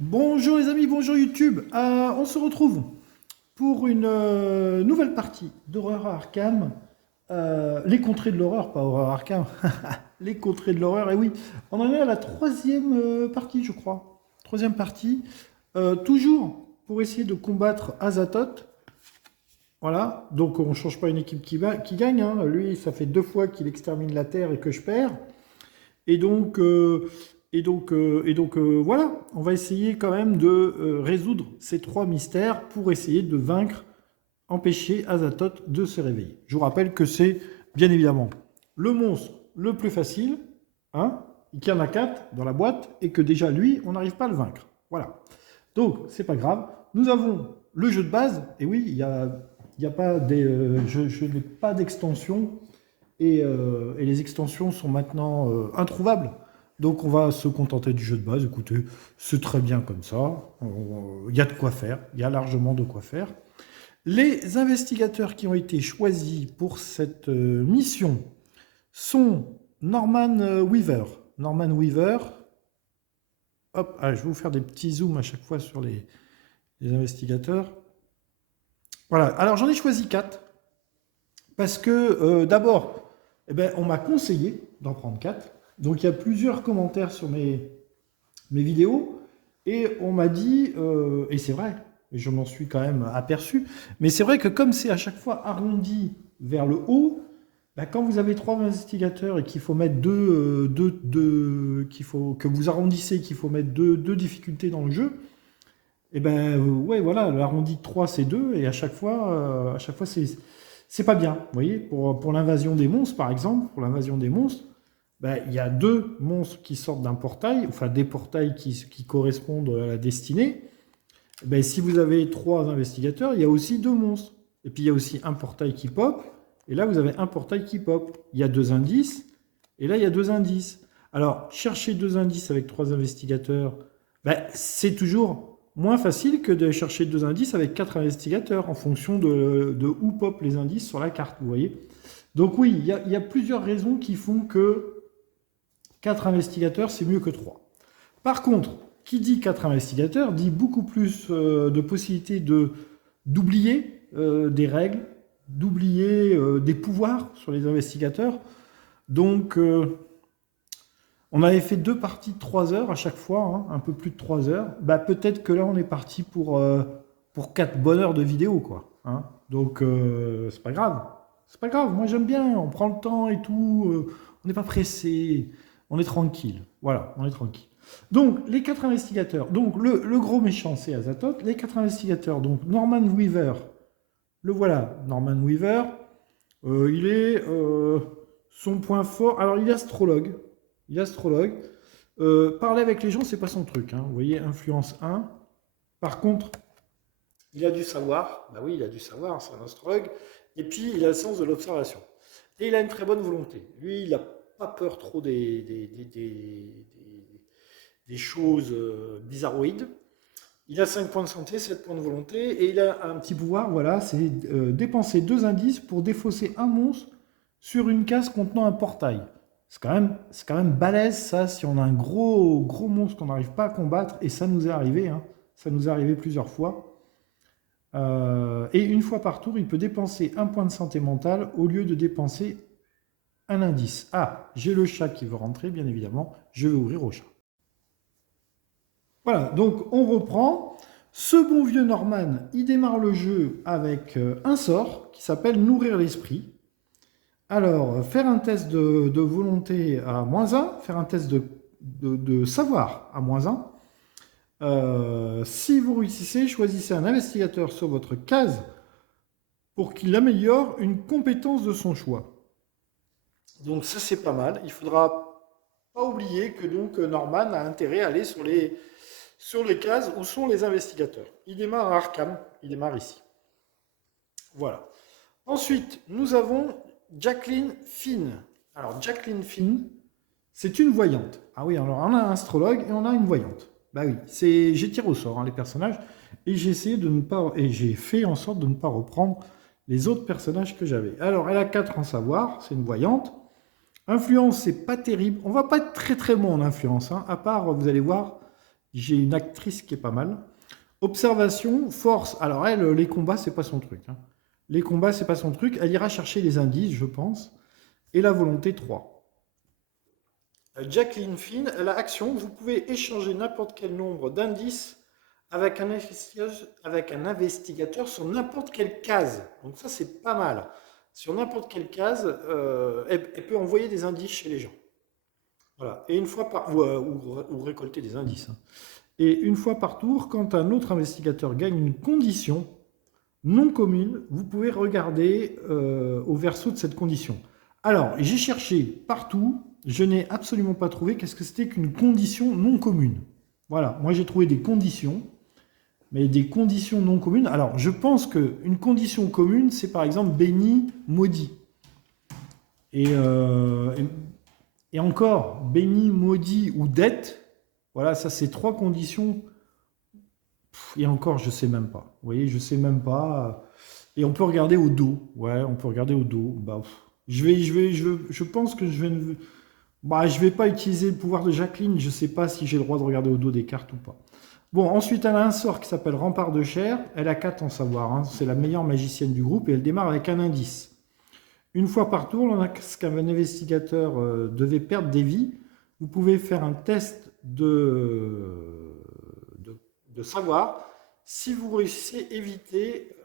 Bonjour les amis, bonjour YouTube. On se retrouve pour une nouvelle partie d'Horreur à Arkham. Les contrées de l'horreur, pas Horreur Arkham. Les contrées de l'horreur, et oui. On en est à la troisième partie, je crois. Troisième partie. Toujours pour essayer de combattre Azathoth. Voilà. Donc on ne change pas une équipe qui gagne, hein. Lui, ça fait 2 fois qu'il extermine la Terre et que je perds. Et donc, voilà, on va essayer quand même de résoudre ces 3 mystères pour essayer de vaincre, empêcher Azathoth de se réveiller. Je vous rappelle que c'est bien évidemment le monstre le plus facile, hein, qu'il y en a 4 dans la boîte et que déjà lui, on n'arrive pas à le vaincre. Voilà. Donc, c'est pas grave. Nous avons le jeu de base, et oui, il y a pas des, je n'ai pas d'extension et les extensions sont maintenant introuvables. Donc on va se contenter du jeu de base. Écoutez, c'est très bien comme ça. Il y a de quoi faire. Il y a largement de quoi faire. Les investigateurs qui ont été choisis pour cette mission sont Norman Weaver. Norman Weaver. Hop, je vais vous faire des petits zooms à chaque fois sur les investigateurs. Voilà. Alors j'en ai choisi 4. Parce que d'abord, on m'a conseillé d'en prendre 4. Donc il y a plusieurs commentaires sur mes vidéos et on m'a dit, et c'est vrai, et je m'en suis quand même aperçu, mais c'est vrai que comme c'est à chaque fois arrondi vers le haut, quand vous avez 3 investigateurs et qu'il faut mettre qu'il faut que vous arrondissez, qu'il faut mettre deux difficultés dans le jeu, ouais, voilà, l'arrondi de 3 c'est 2 et à chaque fois c'est pas bien. Vous voyez, pour l'invasion des monstres, par exemple, pour l'invasion des monstres, il y a 2 monstres qui sortent d'un portail, enfin des portails qui correspondent à la destinée. Si vous avez 3 investigateurs, il y a aussi 2 monstres. Et puis il y a aussi un portail qui pop, et là vous avez un portail qui pop. Il y a 2 indices, et là il y a 2 indices. Alors, chercher 2 indices avec 3 investigateurs, c'est toujours moins facile que de chercher 2 indices avec 4 investigateurs, en fonction de où pop les indices sur la carte, vous voyez. Donc oui, il y a plusieurs raisons qui font que 4 investigateurs, c'est mieux que 3. Par contre, qui dit 4 investigateurs dit beaucoup plus de possibilités d'oublier des règles, d'oublier des pouvoirs sur les investigateurs. Donc, on avait fait 2 parties de 3 heures à chaque fois, hein, un peu plus de 3 heures. Peut-être que là, on est parti pour 4 bonnes heures de vidéo, quoi. Hein. Donc, c'est pas grave. C'est pas grave, moi j'aime bien, on prend le temps et tout, on n'est pas pressé, on est tranquille. Voilà, on est tranquille. Donc, les 4 investigateurs. Donc, le gros méchant, c'est Azathoth. Les 4 investigateurs, donc Norman Weaver. Le voilà, Norman Weaver. Il est son point fort. Alors, il est astrologue. Il est astrologue. Parler avec les gens, c'est pas son truc. Hein. Vous voyez, influence 1. Par contre, il a du savoir. Oui, il a du savoir, c'est un astrologue. Et puis, il a le sens de l'observation. Et il a une très bonne volonté. Lui, il n'a pas peur trop des choses bizarroïdes. Il a 5 points de santé, 7 points de volonté, et il a un petit pouvoir, voilà, c'est dépenser 2 indices pour défausser un monstre sur une case contenant un portail. C'est quand même balèze ça, si on a un gros monstre qu'on n'arrive pas à combattre, et ça nous est arrivé, hein, ça nous est arrivé plusieurs fois. Et une fois par tour, il peut dépenser un point de santé mentale au lieu de dépenser un indice. Ah, j'ai le chat qui veut rentrer, bien évidemment, je vais ouvrir au chat. Voilà, donc on reprend. Ce bon vieux Norman, il démarre le jeu avec un sort qui s'appelle Nourrir l'esprit. Alors, faire un test de volonté à -1, faire un test de savoir à -1. Si vous réussissez, choisissez un investigateur sur votre case pour qu'il améliore une compétence de son choix. Donc ça, c'est pas mal. Il faudra pas oublier que donc Norman a intérêt à aller sur les cases où sont les investigateurs. Il démarre à Arkham, il démarre ici. Voilà. Ensuite, nous avons Jacqueline Finn. Alors, Jacqueline Finn, c'est une voyante. Ah oui, alors on a un astrologue et on a une voyante. Oui, j'ai tiré au sort, hein, les personnages, et j'ai essayé de ne pas, et j'ai fait en sorte de ne pas reprendre les autres personnages que j'avais. Alors, elle a 4 en savoir, c'est une voyante. Influence, c'est pas terrible. On va pas être très très bon en influence, hein, à part, vous allez voir, J'ai une actrice qui est pas mal. Observation, force. Alors elle, les combats, c'est pas son truc, hein. Les combats, c'est pas son truc. Elle ira chercher les indices, je pense. Et la volonté 3. Jacqueline Finn, elle a action. Vous pouvez échanger n'importe quel nombre d'indices avec un investigateur sur n'importe quelle case. Donc ça, c'est pas mal. Sur n'importe quelle case, elle peut envoyer des indices chez les gens. Voilà. Et une fois par... ou récolter des indices, hein. Et une fois par tour, quand un autre investigateur gagne une condition non commune, vous pouvez regarder au verso de cette condition. Alors, j'ai cherché partout, je n'ai absolument pas trouvé qu'est-ce que c'était qu'une condition non commune. Voilà, moi j'ai trouvé des conditions, mais des conditions non communes. Alors, je pense qu'une condition commune, c'est par exemple béni, maudit. Et encore, béni, maudit ou dette, voilà, ça c'est 3 conditions. Et encore, je sais même pas. Vous voyez, je sais même pas. Et on peut regarder au dos. Ouais, on peut regarder au dos. Bah, je pense que je vais pas utiliser le pouvoir de Jacqueline. Je sais pas si j'ai le droit de regarder au dos des cartes ou pas. Bon, ensuite, elle a un sort qui s'appelle Rempart de chair. Elle a 4 en savoir, hein. C'est la meilleure magicienne du groupe et elle démarre avec un indice. Une fois par tour, lorsqu'un investigateur devait perdre des vies, vous pouvez faire un test de savoir si vous réussissez à éviter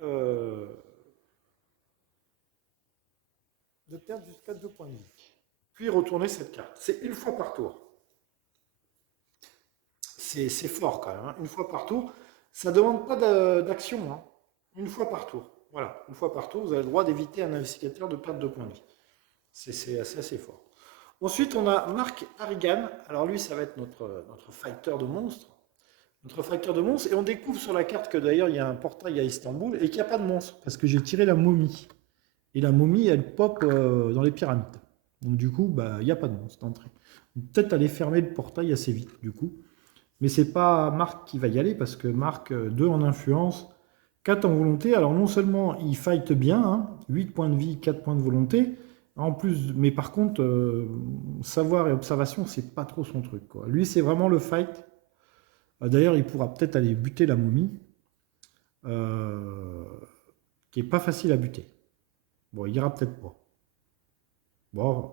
de perdre jusqu'à 2 points de vie. Puis retourner cette carte. C'est une fois par tour. C'est fort quand même, hein. Une fois par tour. Ça ne demande pas d'action, hein. Une fois par tour. Voilà, une fois par tour, vous avez le droit d'éviter à un investigateur de perdre 2 points de vie. C'est assez fort. Ensuite, on a Mark Harrigan. Alors lui, ça va être notre fighter de monstres. Notre fighter de monstres. Et on découvre sur la carte que d'ailleurs, il y a un portail à Istanbul et qu'il n'y a pas de monstre. Parce que j'ai tiré la momie. Et la momie, elle pop dans les pyramides. Donc du coup, bah, il n'y a pas de monstre d'entrée. Peut-être aller fermer le portail assez vite, du coup. Mais c'est pas Marc qui va y aller, parce que Marc, 2 en influence, 4 en volonté. Alors non seulement il fight bien, hein, 8 points de vie, 4 points de volonté, en plus, mais par contre, savoir et observation, c'est pas trop son truc, quoi. Lui, c'est vraiment le fight. D'ailleurs, il pourra peut-être aller buter la momie, qui est pas facile à buter. Bon, il ira peut-être pas. Bon,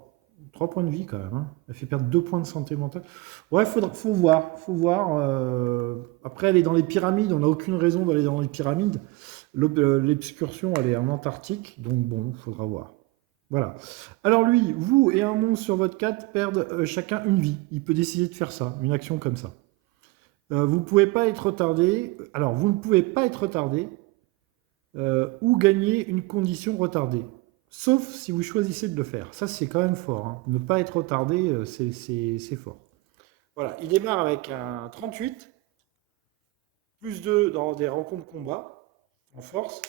3 points de vie quand même, hein. Elle fait perdre 2 points de santé mentale. Ouais, faut voir. Faut voir. Après, elle est dans les pyramides. On n'a aucune raison d'aller dans les pyramides. L'excursion, elle est en Antarctique. Donc bon, il faudra voir. Voilà. Alors lui, vous et un monstre sur votre carte perdent chacun une vie. Il peut décider de faire ça, une action comme ça. Vous ne pouvez pas être retardé. Alors, vous ne pouvez pas être retardé ou gagner une condition retardée. Sauf si vous choisissez de le faire. Ça, c'est quand même fort, hein. Ne pas être retardé, c'est fort. Voilà, il démarre avec un 38, plus 2 dans des rencontres combat, en force,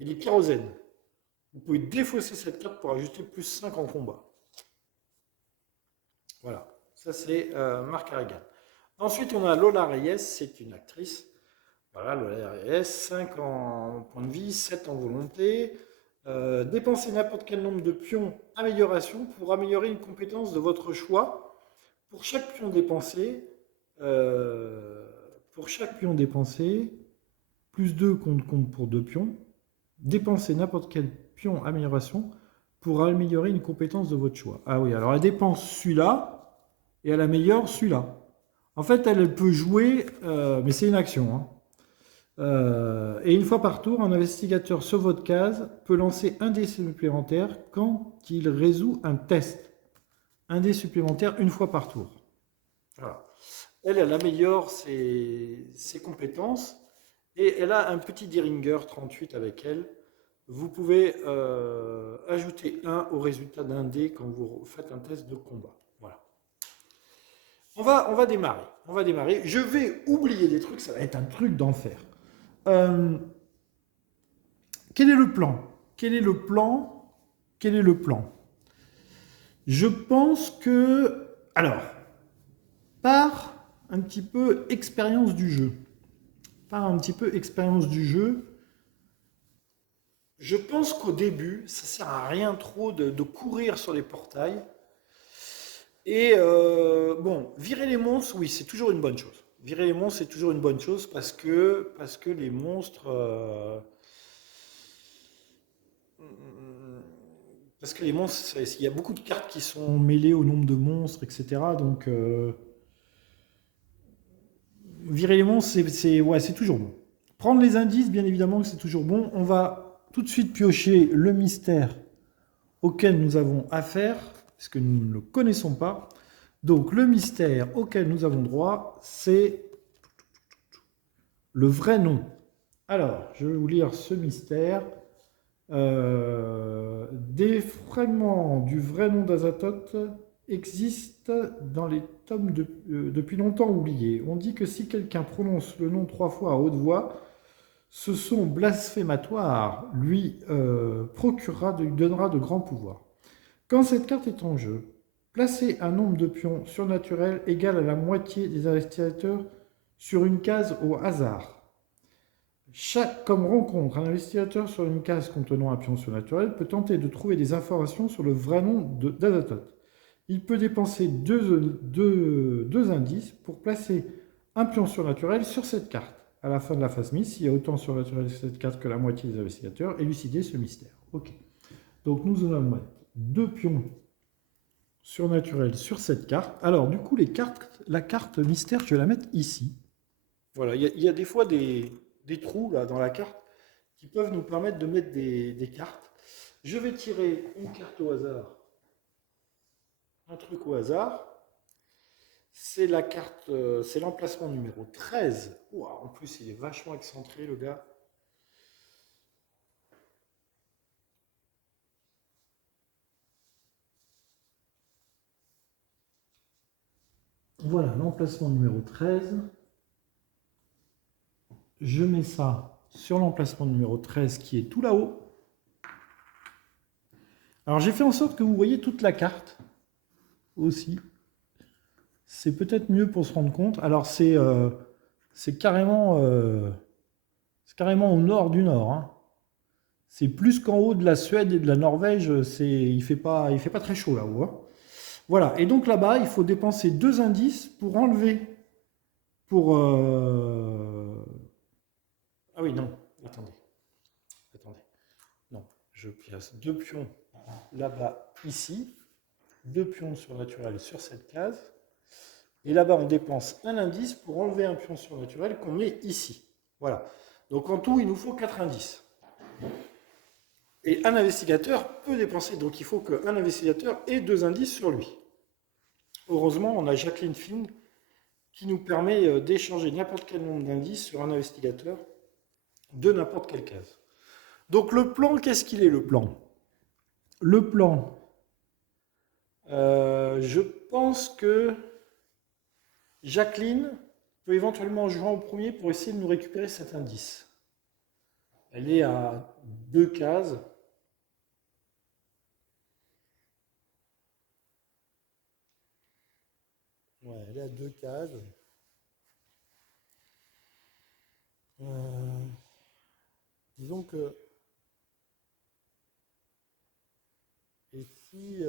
et les kérosènes. Vous pouvez défausser cette carte pour ajouter plus 5 en combat. Voilà, ça c'est Marc Harrigan. Ensuite, on a Lola Reyes, c'est une actrice. Voilà, Lola Reyes, 5 en point de vie, 7 en volonté. Dépensez n'importe quel nombre de pions amélioration pour améliorer une compétence de votre choix. Pour chaque pion dépensé, plus 2 compte pour 2 pions. Dépensez n'importe quel pion amélioration pour améliorer une compétence de votre choix. Ah oui, alors elle dépense celui-là et elle améliore celui-là. En fait, elle peut jouer, mais c'est une action, hein. Et une fois par tour, un investigateur sur votre case peut lancer un dé supplémentaire quand il résout un test. Un dé supplémentaire une fois par tour. Voilà. Elle améliore ses compétences et elle a un petit Deringer 38 avec elle. Vous pouvez ajouter 1 au résultat d'un dé quand vous faites un test de combat. Voilà. On va démarrer. Je vais oublier des trucs, ça va être un truc d'enfer. Quel est le plan? Je pense que... Alors, par un petit peu expérience du jeu. Je pense qu'au début, ça sert à rien trop de courir sur les portails. Et bon, virer les monstres, oui, c'est toujours une bonne chose. Virer les monstres, c'est toujours une bonne chose parce que les monstres. Parce que les monstres, il y a beaucoup de cartes qui sont mêlées au nombre de monstres, etc. Donc, virer les monstres, ouais, c'est toujours bon. Prendre les indices, bien évidemment que c'est toujours bon. On va tout de suite piocher le mystère auquel nous avons affaire, parce que nous ne le connaissons pas. Donc, le mystère auquel nous avons droit, c'est le vrai nom. Alors, je vais vous lire ce mystère. Des fragments du vrai nom d'Azathoth existent dans les tomes depuis longtemps oubliés. On dit que si quelqu'un prononce le nom 3 fois à haute voix, ce son blasphématoire lui lui donnera de grands pouvoirs. Quand cette carte est en jeu, placez un nombre de pions surnaturels égal à la moitié des investigateurs sur une case au hasard. Comme rencontre, un investigateur sur une case contenant un pion surnaturel peut tenter de trouver des informations sur le vrai nom d'Azathoth. Il peut dépenser deux indices pour placer un pion surnaturel sur cette carte. À la fin de la phase mise, s'il y a autant surnaturel sur cette carte que la moitié des investigateurs, élucider ce mystère. Ok. Donc nous allons mettre 2 pions surnaturels sur cette carte. Alors du coup, la carte mystère, je vais la mettre ici. Voilà, il y a des fois des trous là dans la carte qui peuvent nous permettre de mettre des cartes. Je vais tirer une carte au hasard, un truc au hasard. C'est la carte, c'est l'emplacement numéro 13. Ouah, en plus, il est vachement excentré, le gars. Voilà, l'emplacement numéro 13. Je mets ça sur l'emplacement numéro 13 qui est tout là-haut. Alors j'ai fait en sorte que vous voyez toute la carte aussi. C'est peut-être mieux pour se rendre compte. Alors c'est carrément au nord du nord, hein. C'est plus qu'en haut de la Suède et de la Norvège. Il fait pas très chaud là-haut, hein. Voilà. Et donc là-bas, il faut dépenser 2 indices pour enlever. Ah oui, non. Attendez. Non. Je place 2 pions là-bas, ici. 2 pions surnaturels sur cette case. Et là-bas, on dépense un indice pour enlever un pion surnaturel qu'on met ici. Voilà. Donc en tout, il nous faut 4 indices. Et un investigateur peut dépenser, donc il faut qu'un investigateur ait 2 indices sur lui. Heureusement, on a Jacqueline Finn qui nous permet d'échanger n'importe quel nombre d'indices sur un investigateur de n'importe quelle case. Donc le plan, qu'est-ce qu'il est le plan? Le plan, je pense que Jacqueline peut éventuellement jouer en premier pour essayer de nous récupérer cet indice. Elle est à 2 cases. Ouais, elle est à 2 cases. Euh, disons que... Et si...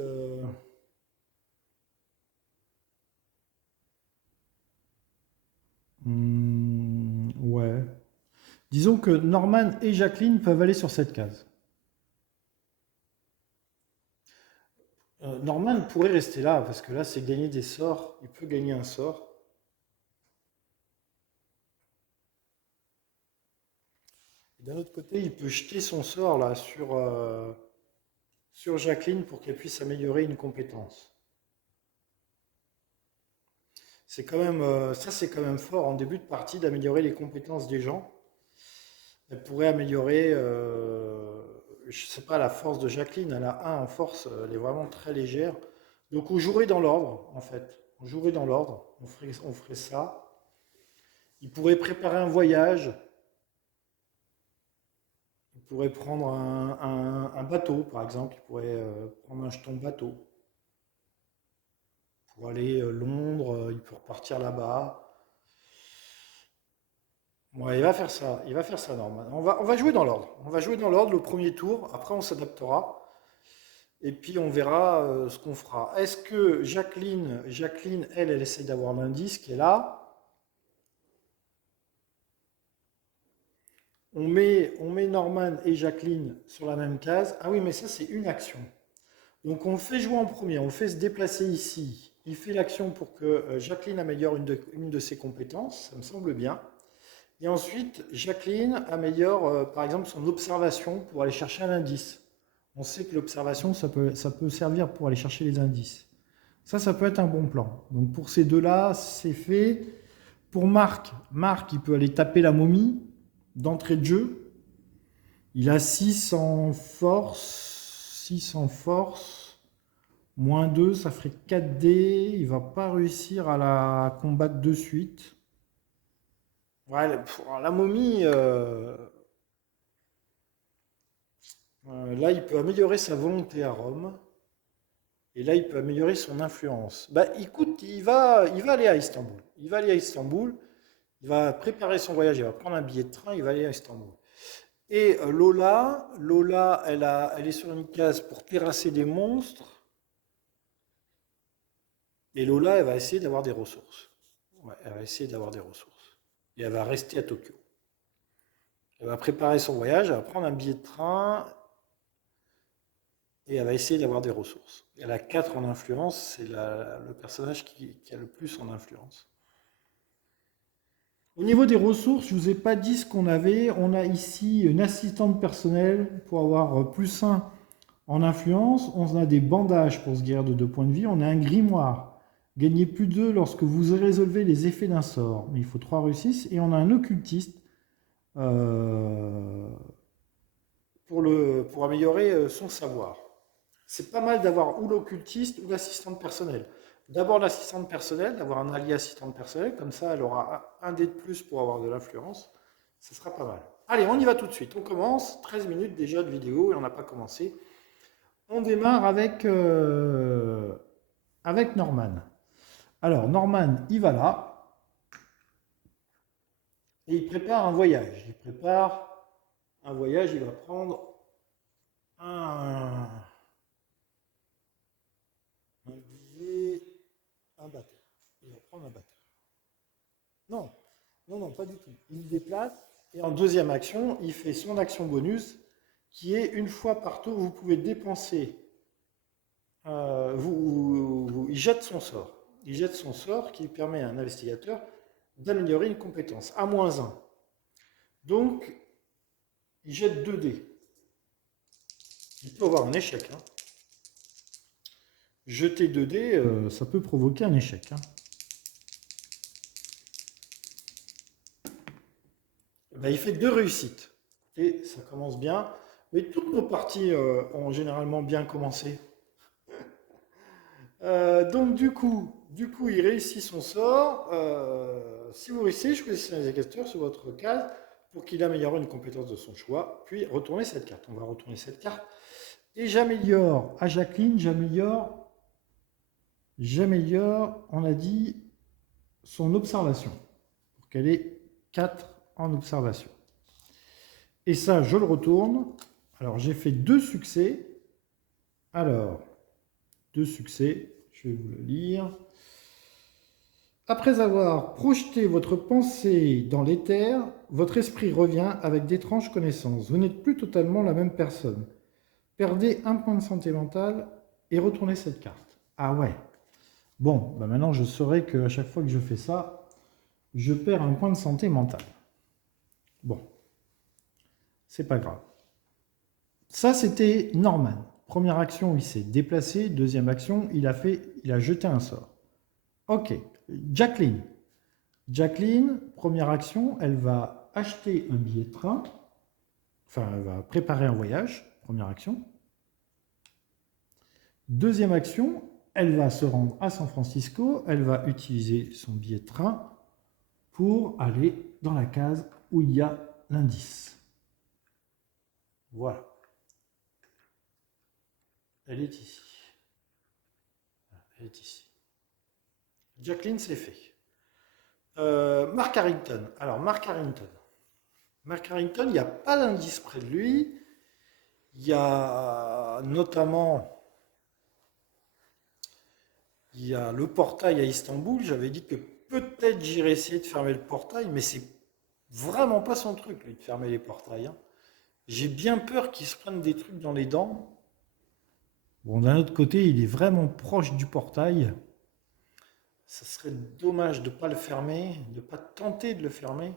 ouais. Disons que Norman et Jacqueline peuvent aller sur cette case. Norman pourrait rester là, parce que là, c'est gagner des sorts. Il peut gagner un sort. D'un autre côté, il peut jeter son sort là sur Jacqueline pour qu'elle puisse améliorer une compétence. C'est quand même, ça c'est quand même fort en début de partie d'améliorer les compétences des gens. Elle pourrait améliorer, je sais pas, la force de Jacqueline. Elle a 1 en force, elle est vraiment très légère. Donc on jouerait dans l'ordre, en fait. On jouerait dans l'ordre, on ferait ça. Il pourrait préparer un voyage. Il pourrait prendre un bateau, par exemple. Il pourrait prendre un jeton bateau pour aller Londres. Il peut repartir là-bas. Ouais, il va faire ça. Il va faire ça, Norman. On va jouer dans l'ordre. On va jouer dans l'ordre le premier tour. Après, on s'adaptera. Et puis, on verra ce qu'on fera. Est-ce que Jacqueline, elle essaie d'avoir l'indice qui est là. on met Norman et Jacqueline sur la même case. Ah oui, mais ça, c'est une action. Donc, on le fait jouer en premier, on le fait se déplacer ici. Il fait l'action pour que Jacqueline améliore une de ses compétences, ça me semble bien. Et ensuite, Jacqueline améliore, par exemple, son observation pour aller chercher un indice. On sait que l'observation, ça peut servir pour aller chercher les indices. Ça peut être un bon plan. Donc pour ces deux-là, c'est fait. Pour Marc, il peut aller taper la momie d'entrée de jeu. Il a 6 en force. 6 en force. Moins 2, ça ferait 4D. Il va pas réussir à la combattre de suite. Ouais, la momie, là, il peut améliorer sa volonté à Rome. Et là, il peut améliorer son influence. Bah, écoute, il va aller à Istanbul. Il va aller à Istanbul. Il va préparer son voyage. Il va prendre un billet de train. Il va aller à Istanbul. Et Lola, elle est sur une case pour terrasser des monstres. Et Lola, elle va essayer d'avoir des ressources. Ouais, elle va essayer d'avoir des ressources. Et elle va rester à Tokyo. Elle va préparer son voyage. Elle va prendre un billet de train. Et elle va essayer d'avoir des ressources. Elle a 4 en influence, c'est le personnage qui a le plus en influence. Au niveau des ressources, je ne vous ai pas dit ce qu'on avait. On a ici une assistante personnelle pour avoir plus 1 en influence. On a des bandages pour se guérir de 2 points de vie. On a un grimoire. Gagnez plus 2 lorsque vous résolvez les effets d'un sort. Mais il faut 3 réussisses. Et on a un occultiste pour améliorer son savoir. C'est pas mal d'avoir ou l'occultiste ou l'assistante personnelle. D'abord l'assistante personnelle, d'avoir un allié assistante personnelle, comme ça elle aura un dé de plus pour avoir de l'influence. Ce sera pas mal. Allez, on y va tout de suite. On commence. 13 minutes déjà de vidéo et on n'a pas commencé. On démarre avec Norman. Alors Norman, il va là et il prépare un voyage. Il va prendre un billet, un bateau. Il va prendre un bateau. Non, non, pas du tout. Il déplace et en deuxième action, il fait son action bonus qui est une fois par tour, vous pouvez dépenser. Il jette son sort. Il jette son sort qui permet à un investigateur d'améliorer une compétence à -1. Donc, il jette 2 dés. Il peut avoir un échec. Hein. Jeter 2 dés, ça peut provoquer un échec. Hein. Ben, il fait 2 réussites. Et ça commence bien. Mais toutes nos parties ont généralement bien commencé. Donc du coup, il réussit son sort. Si vous réussissez, choisissez un investigateur sur votre case pour qu'il améliore une compétence de son choix. Puis retournez cette carte. On va retourner cette carte. Et j'améliore à Jacqueline, j'améliore, on a dit, son observation. Pour qu'elle ait 4 en observation. Et ça, je le retourne. Alors, j'ai fait 2 succès. Alors, 2 succès, je vais vous le lire. Après avoir projeté votre pensée dans l'éther, votre esprit revient avec d'étranges connaissances. Vous n'êtes plus totalement la même personne. Perdez un point de santé mentale et retournez cette carte. Ah ouais. Bon, bah maintenant je saurai qu'à chaque fois que je fais ça, je perds un point de santé mentale. Bon. C'est pas grave. Ça, c'était Norman. Première action, il s'est déplacé. Deuxième action, il a jeté un sort. Ok. Jacqueline. Première action, elle va acheter un billet de train. Enfin, elle va préparer un voyage. Première action. Deuxième action, elle va se rendre à San Francisco. Elle va utiliser son billet de train pour aller dans la case où il y a l'indice. Voilà. Elle est ici. Elle est ici. Jacqueline, c'est fait. Mark Harrington. Alors, Mark Harrington, il n'y a pas d'indice près de lui. Il y a notamment le portail à Istanbul. J'avais dit que peut-être j'irais essayer de fermer le portail, mais c'est vraiment pas son truc, lui, de fermer les portails, hein. J'ai bien peur qu'il se prenne des trucs dans les dents. Bon, d'un autre côté, il est vraiment proche du portail. Ça serait dommage de ne pas le fermer, de ne pas tenter de le fermer.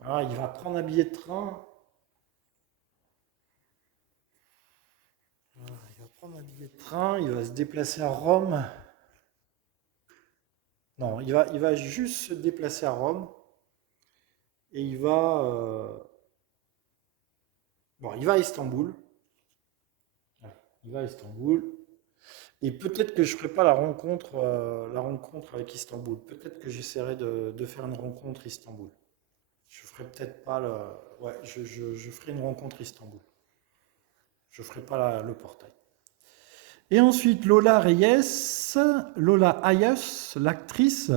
Ah, il va prendre un billet de train. Ah, il va prendre un billet de train, il va se déplacer à Rome. Non, il va juste se déplacer à Rome et bon, il va à Istanbul. Ouais, il va à Istanbul. Et peut-être que je ne ferai pas la rencontre avec Istanbul. Peut-être que j'essaierai de faire une rencontre Istanbul. Je ferai peut-être pas le. Ouais, je ferai une rencontre Istanbul. Je ferai pas le portail. Et ensuite, Lola Hayes, l'actrice.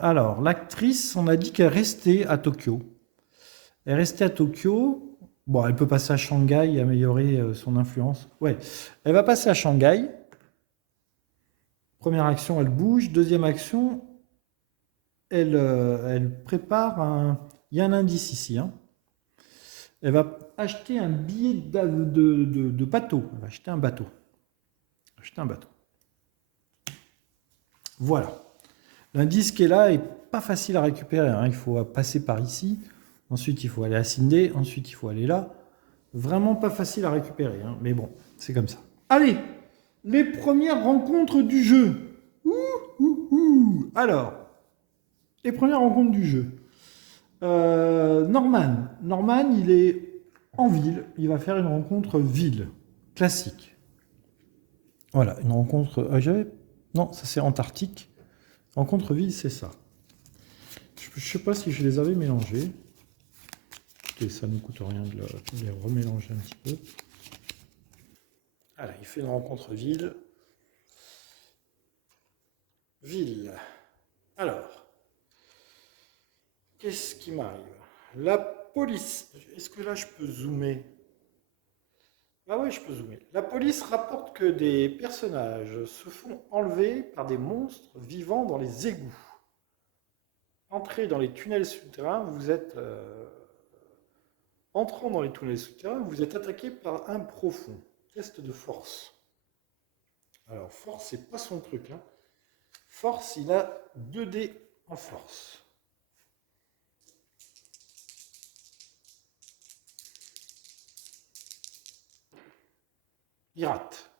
Alors, l'actrice, on a dit qu'elle restait à Tokyo. Elle est restée à Tokyo. Bon, elle peut passer à Shanghai et améliorer son influence. Ouais, elle va passer à Shanghai. Première action, elle bouge. Deuxième action, elle prépare un. Il y a un indice ici, hein. Elle va acheter un billet de bateau. Elle va acheter un bateau. Acheter un bateau. Voilà. L'indice qui est là est pas facile à récupérer, hein. Il faut passer par ici. Ensuite, il faut aller à Sindé. Ensuite, il faut aller là. Vraiment pas facile à récupérer, hein. Mais bon, c'est comme ça. Allez, les premières rencontres du jeu. Alors, les premières rencontres du jeu. Norman, il est en ville. Il va faire une rencontre ville, classique. Voilà, une rencontre... non, ça c'est Antarctique. Rencontre ville, c'est ça. Je ne sais pas si je les avais mélangés. Écoutez, ça ne nous coûte rien de les remélanger un petit peu. Voilà, il fait une rencontre ville. Ville. Alors, qu'est-ce qui m'arrive? La police. Est-ce que là je peux zoomer? Ah ouais, je peux zoomer. La police rapporte que des personnages se font enlever par des monstres vivant dans les égouts. Entrez dans les tunnels souterrains, entrant dans les tunnels souterrains, vous êtes attaqué par un profond. Test de force. Alors, force, c'est pas son truc, hein. Force, il a 2 dés en force. Il rate.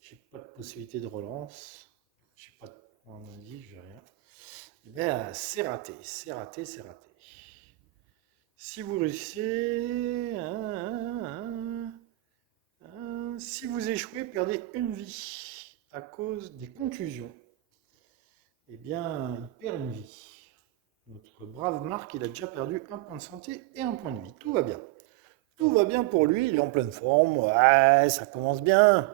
J'ai pas de possibilité de relance. J'ai pas de point d'indice, j'ai rien. Eh bien, c'est raté. Si vous réussissez, si vous échouez, perdez une vie à cause des contusions. Eh bien, il perd une vie. Notre brave Marc, il a déjà perdu un point de santé et un point de vie. Tout va bien. Tout va bien pour lui, il est en pleine forme. Ouais, ça commence bien.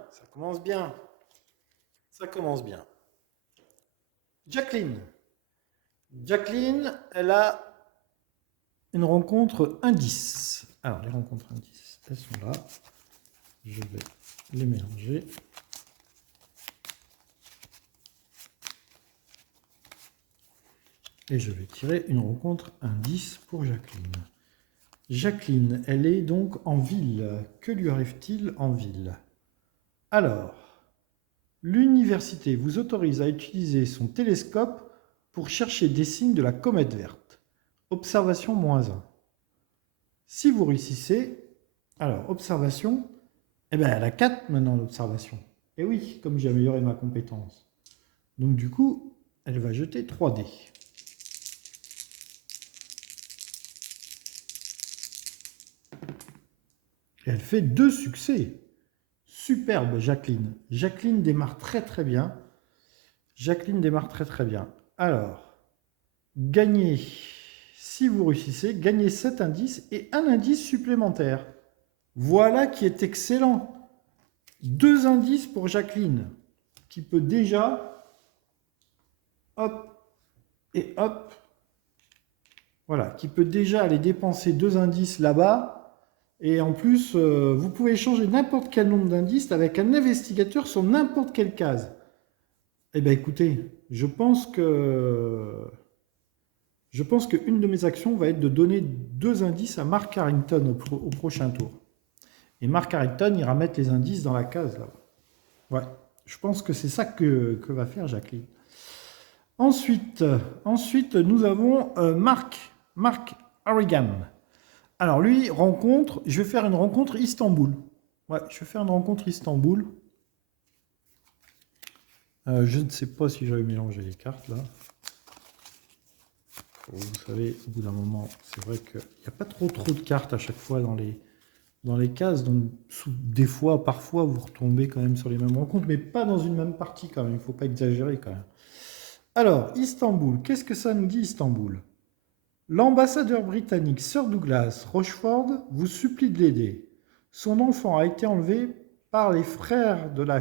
Jacqueline. Jacqueline, elle a une rencontre indice. Alors, les rencontres indices, elles sont là. Je vais les mélanger. Et je vais tirer une rencontre indice pour Jacqueline. Jacqueline, elle est donc en ville. Que lui arrive-t-il en ville? Alors, l'université vous autorise à utiliser son télescope pour chercher des signes de la comète verte. Observation -1. Si vous réussissez, alors observation, eh bien elle a 4 maintenant l'observation. Et oui, comme j'ai amélioré ma compétence. Donc du coup, elle va jeter 3 dés. Et elle fait 2 succès. Superbe, Jacqueline. Jacqueline démarre très très bien. Alors, gagnez, si vous réussissez, gagnez 7 indices et un indice supplémentaire. Voilà qui est excellent. 2 indices pour Jacqueline, qui peut déjà, hop, et hop, voilà, qui peut déjà aller dépenser 2 indices là-bas. Et en plus, vous pouvez échanger n'importe quel nombre d'indices avec un investigateur sur n'importe quelle case. Eh bien, écoutez, je pense qu'une de mes actions va être de donner 2 indices à Mark Harrington au prochain tour. Et Mark Harrington ira mettre les indices dans la case là. Ouais, je pense que c'est ça que va faire Jacqueline. Ensuite, nous avons Mark Harrigan. Alors lui, je vais faire une rencontre Istanbul. Ouais, je vais faire une rencontre Istanbul. Je ne sais pas si j'avais mélangé les cartes là. Vous savez, au bout d'un moment, c'est vrai qu'il n'y a pas trop de cartes à chaque fois dans les cases. Donc des fois, parfois, vous retombez quand même sur les mêmes rencontres, mais pas dans une même partie quand même. Il ne faut pas exagérer quand même. Alors, Istanbul, qu'est-ce que ça nous dit Istanbul? L'ambassadeur britannique Sir Douglas Rochford vous supplie de l'aider. Son enfant a été enlevé par les frères de la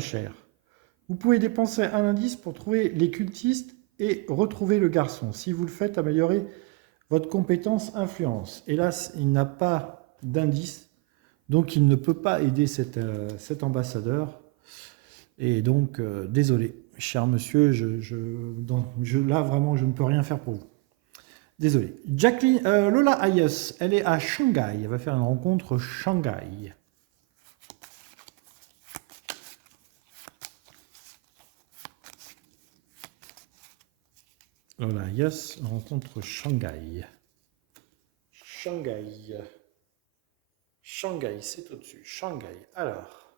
chair. Vous pouvez dépenser un indice pour trouver les cultistes et retrouver le garçon. Si vous le faites, améliorez votre compétence influence. Hélas, il n'a pas d'indice, donc il ne peut pas aider cet ambassadeur. Et donc, désolé, cher monsieur, là vraiment, je ne peux rien faire pour vous. Désolé. Lola Ayes, elle est à Shanghai. Elle va faire une rencontre Shanghai. Lola Ayes, rencontre Shanghai. Shanghai, c'est au-dessus. Shanghai. Alors,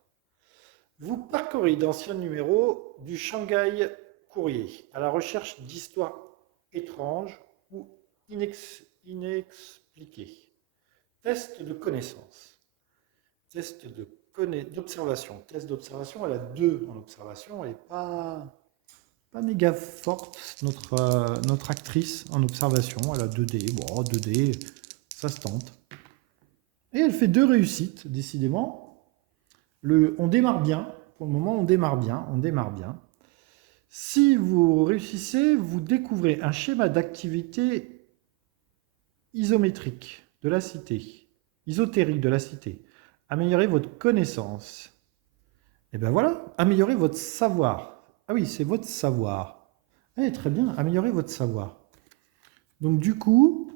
vous parcourez d'anciens numéros du Shanghai Courrier à la recherche d'histoires étranges ou inexpliquées. Test de connaissance. Test d'observation. Test d'observation, elle a 2 en observation. Elle n'est pas méga forte, notre actrice en observation. Elle a 2D. Bon, 2D, ça se tente. Et elle fait 2 réussites, décidément. On démarre bien. Pour le moment, on démarre bien. Si vous réussissez, vous découvrez un schéma d'activité isométrique de la cité. Ésotérique de la cité. Améliorez votre connaissance. Et bien voilà, améliorez votre savoir. Ah oui, c'est votre savoir. Eh, très bien, améliorez votre savoir. Donc du coup,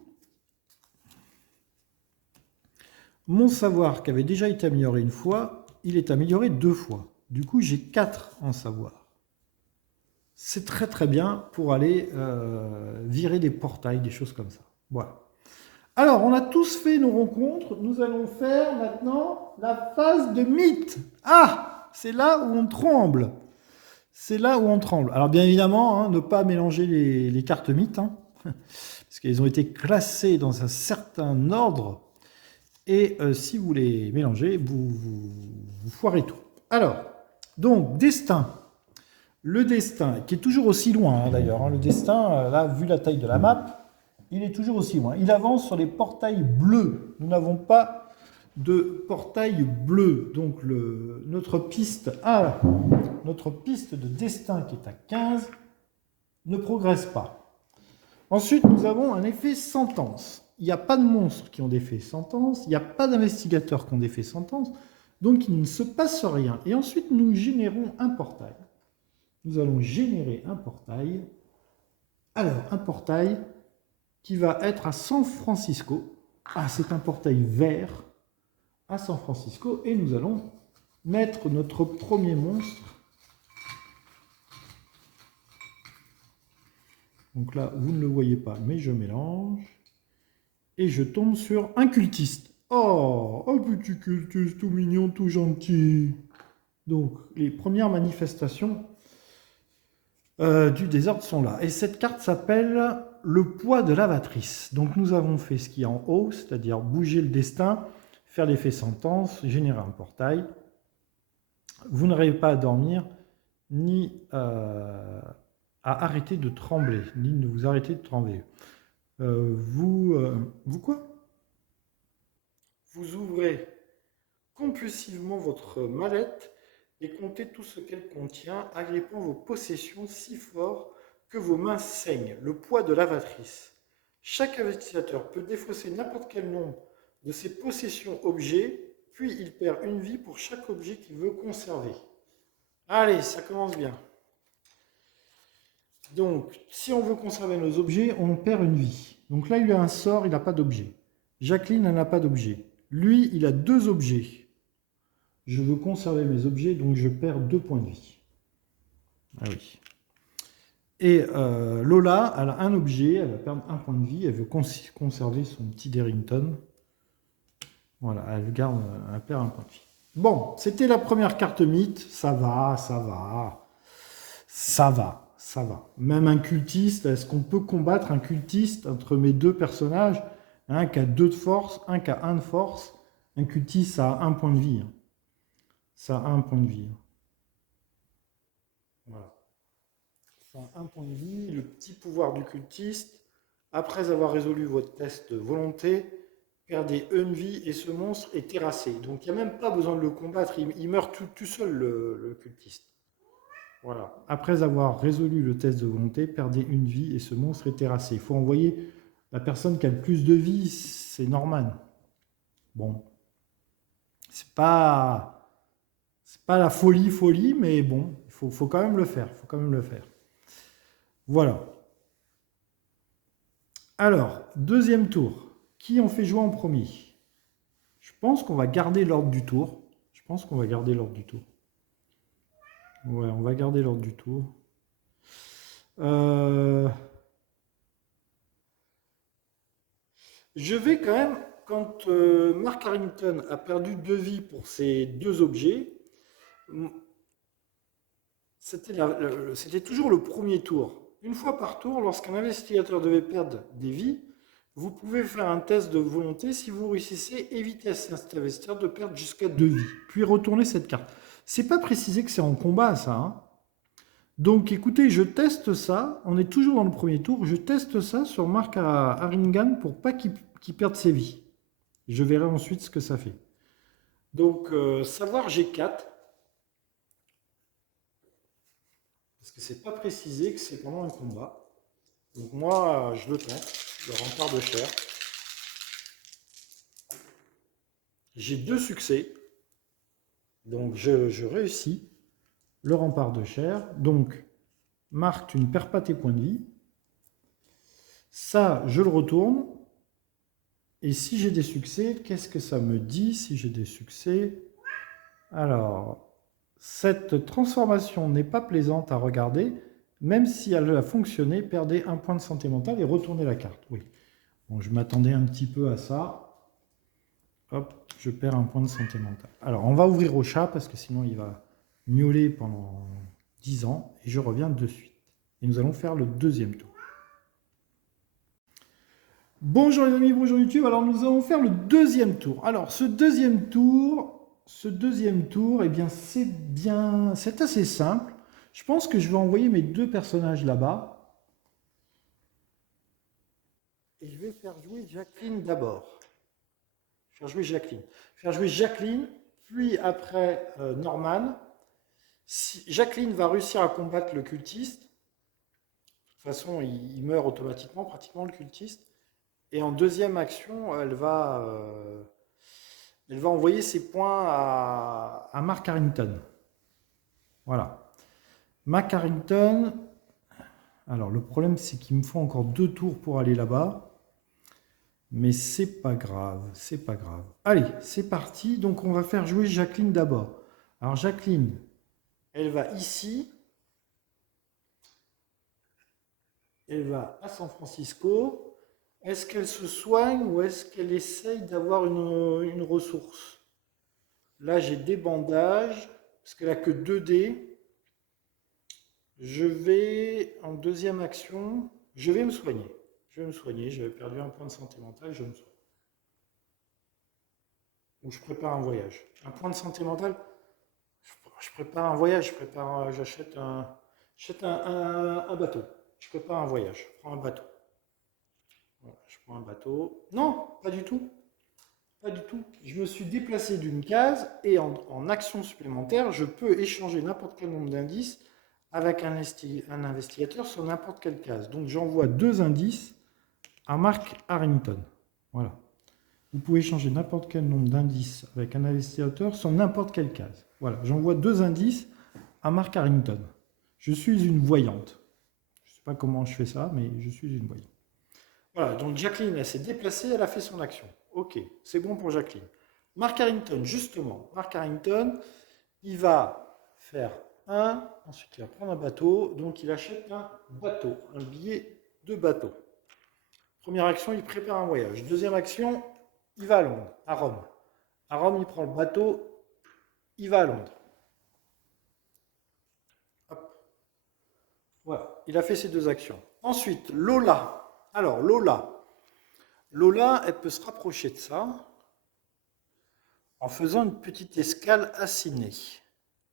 mon savoir qui avait déjà été amélioré une fois, il est amélioré 2 fois. Du coup, j'ai 4 en savoir. C'est très très bien pour aller virer des portails, des choses comme ça. Voilà. Alors, on a tous fait nos rencontres. Nous allons faire maintenant la phase de mythe. Ah, c'est là où on tremble. C'est là où on tremble. Alors, bien évidemment, ne pas mélanger les cartes mythes, parce qu'elles ont été classées dans un certain ordre. Et si vous les mélangez, vous foirez tout. Alors, donc, destin. Le destin, qui est toujours aussi loin d'ailleurs. Le destin, là, vu la taille de la map, il est toujours aussi loin. Il avance sur les portails bleus. Nous n'avons pas de portail bleu. Donc notre piste de destin qui est à 15 ne progresse pas. Ensuite, nous avons un effet sentence. Il n'y a pas de monstres qui ont d'effet sentence. Il n'y a pas d'investigateurs qui ont d'effet sentence. Donc il ne se passe rien. Et ensuite, nous générons un portail. Nous allons générer un portail. Alors, un portail qui va être à San Francisco. Ah, c'est un portail vert à San Francisco. Et nous allons mettre notre premier monstre. Donc là, vous ne le voyez pas, mais je mélange. Et je tombe sur un cultiste. Oh, un petit cultiste tout mignon, tout gentil. Donc, les premières manifestations du désordre sont là. Et cette carte s'appelle le poids de lavatrice. Donc nous avons fait ce qui est en haut, c'est-à-dire bouger le destin, faire l'effet sentence, générer un portail. Vous n'arrivez pas à dormir, ni à arrêter de trembler, ni de vous arrêter de trembler. Vous quoi? Vous ouvrez compulsivement votre mallette et comptez tout ce qu'elle contient, agrippant vos possessions si fort que vos mains saignent. Le poids de lavatrice. Chaque investigateur peut défausser n'importe quel nombre de ses possessions objets, puis il perd une vie pour chaque objet qu'il veut conserver. Allez, ça commence bien. Donc, si on veut conserver nos objets, on perd une vie. Donc là, il a un sort, il n'a pas d'objet. Jacqueline, elle n'a pas d'objet. Lui, il a 2 objets. Je veux conserver mes objets, donc je perds 2 points de vie. Ah oui. Et Lola, elle a un objet, elle va perdre 1 point de vie, elle veut conserver son petit Darrington. Voilà, elle perd 1 point de vie. Bon, c'était la première carte mythe, ça va, ça va, ça va, ça va. Même un cultiste, est-ce qu'on peut combattre un cultiste entre mes 2 personnages? Un qui a 2 de force, un qui a 1 de force. Un cultiste, ça a 1 point de vie. Ça a 1 point de vie. Voilà. Ça a 1 point de vie. Le petit pouvoir du cultiste, après avoir résolu votre test de volonté, perdez une vie et ce monstre est terrassé. Donc il n'y a même pas besoin de le combattre, il meurt tout seul le cultiste. Voilà. Après avoir résolu le test de volonté, perdez une vie et ce monstre est terrassé. Il faut envoyer la personne qui a le plus de vie, c'est Norman. Bon. C'est pas la folie, mais bon, il faut quand même le faire. Faut quand même le faire. Voilà. Alors, deuxième tour. Qui on fait jouer en premier? Je pense qu'on va garder l'ordre du tour. Je pense qu'on va garder l'ordre du tour. Ouais, on va garder l'ordre du tour. Je vais quand même, quand Mark Harrington a perdu 2 vies pour ses 2 objets, c'était toujours le premier tour. Une fois par tour, lorsqu'un investigateur devait perdre des vies, vous pouvez faire un test de volonté. Si vous réussissez, évitez à cet investigateur de perdre jusqu'à 2 vies. Puis retournez cette carte. C'est pas précisé que c'est en combat, ça. Hein. Donc écoutez, je teste ça. On est toujours dans le premier tour. Je teste ça sur Mark Harrington pour pas qu'il perde ses vies. Je verrai ensuite ce que ça fait. Donc, savoir G4. Parce que c'est pas précisé que c'est pendant un combat. Donc moi, je le tente. Le rempart de chair. J'ai 2 succès. Donc je réussis le rempart de chair. Donc, Marc, tu ne perds pas tes points de vie. Ça, je le retourne. Et si j'ai des succès, qu'est-ce que ça me dit si j'ai des succès? Alors, cette transformation n'est pas plaisante à regarder. Même si elle a fonctionné, perdez 1 point de santé mentale et retournez la carte. Oui. Bon, je m'attendais un petit peu à ça. Hop, je perds 1 point de santé mentale. Alors, on va ouvrir au chat parce que sinon il va miauler pendant 10 ans. Et je reviens de suite. Et nous allons faire le deuxième tour. Bonjour les amis, bonjour YouTube. Alors, nous allons faire le deuxième tour. Alors, ce deuxième tour, eh bien, c'est assez simple. Je pense que je vais envoyer mes 2 personnages là-bas. Et je vais faire jouer Jacqueline d'abord. Faire jouer Jacqueline, puis après Norman. Si Jacqueline va réussir à combattre le cultiste. De toute façon, il meurt automatiquement, pratiquement, le cultiste. Et en deuxième action, elle va envoyer ses points à Mark Harrington. Voilà. Mark Harrington. Alors, le problème, c'est qu'il me faut encore 2 tours pour aller là-bas. Mais c'est pas grave, c'est pas grave. Allez, c'est parti. Donc, on va faire jouer Jacqueline d'abord. Alors, Jacqueline, elle va ici. Elle va à San Francisco. Est-ce qu'elle se soigne ou est-ce qu'elle essaye d'avoir une ressource? Là, j'ai des bandages, parce qu'elle n'a que 2 dés. Je vais, en deuxième action, je vais me soigner. Je vais me soigner, j'avais perdu 1 point de santé mentale, je me soigne. Ou je prépare un voyage. 1 point de santé mentale, je prépare un voyage, j'achète un bateau. Je prépare un voyage, je prends un bateau. Voilà, je prends un bateau. Non, pas du tout. Pas du tout. Je me suis déplacé d'une case et en action supplémentaire, je peux échanger n'importe quel nombre d'indices avec un investigateur sur n'importe quelle case. Donc j'envoie 2 indices à Mark Harrington. Voilà. Vous pouvez échanger n'importe quel nombre d'indices avec un investigateur sur n'importe quelle case. Voilà, j'envoie 2 indices à Mark Harrington. Je suis une voyante. Je ne sais pas comment je fais ça, mais je suis une voyante. Voilà, donc Jacqueline, elle s'est déplacée, elle a fait son action. Ok, c'est bon pour Jacqueline. Mark Harrington, justement, Mark Harrington, il va faire ensuite il va prendre un bateau, donc il achète un bateau, un billet de bateau. Première action, il prépare un voyage. Deuxième action, il va à Londres, à Rome. À Rome, il prend le bateau, il va à Londres. Hop. Voilà, il a fait ces deux actions. Ensuite, Lola. Alors, Lola, elle peut se rapprocher de ça en faisant une petite escale à Sydney.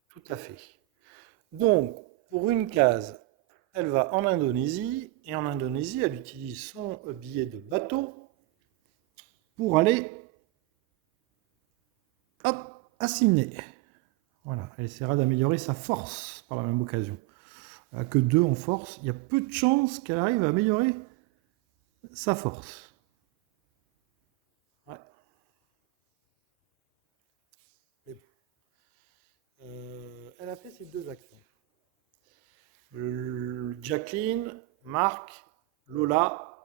Tout à fait. Donc, pour une case, elle va en Indonésie, et en Indonésie, elle utilise son billet de bateau pour aller hop, à Sydney. Voilà, elle essaiera d'améliorer sa force par la même occasion. Elle n'a que 2 en force, il y a peu de chances qu'elle arrive à améliorer sa force. Ouais. Elle a fait ces deux actions. Jacqueline, Marc, Lola,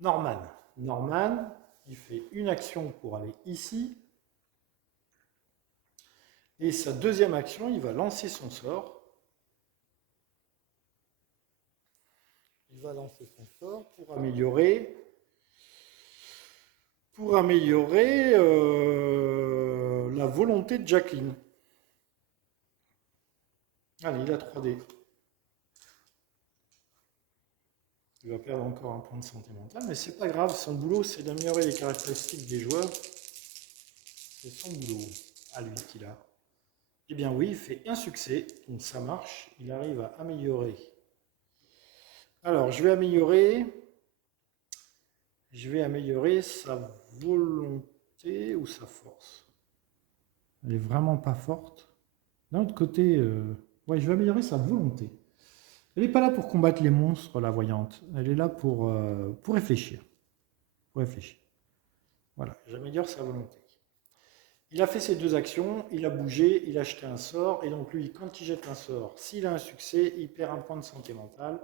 Norman. Norman, il fait une action pour aller ici. Et sa deuxième action, il va lancer son sort. Il va lancer son sort pour améliorer la volonté de Jacqueline. Allez, il a 3D. Il va perdre encore un point de santé mentale, mais c'est pas grave, son boulot c'est d'améliorer les caractéristiques des joueurs. C'est son boulot à lui qu'il a. Eh bien oui, il fait un succès, donc ça marche, il arrive à améliorer. Alors, je vais améliorer sa volonté ou sa force. Elle est vraiment pas forte. D'un autre côté, ouais, je vais améliorer sa volonté. Elle n'est pas là pour combattre les monstres, la voyante. Elle est là pour réfléchir. Pour réfléchir. Voilà, j'améliore sa volonté. Il a fait ses deux actions, il a bougé, il a jeté un sort, et donc lui, quand il jette un sort, s'il a un succès, il perd un point de santé mentale.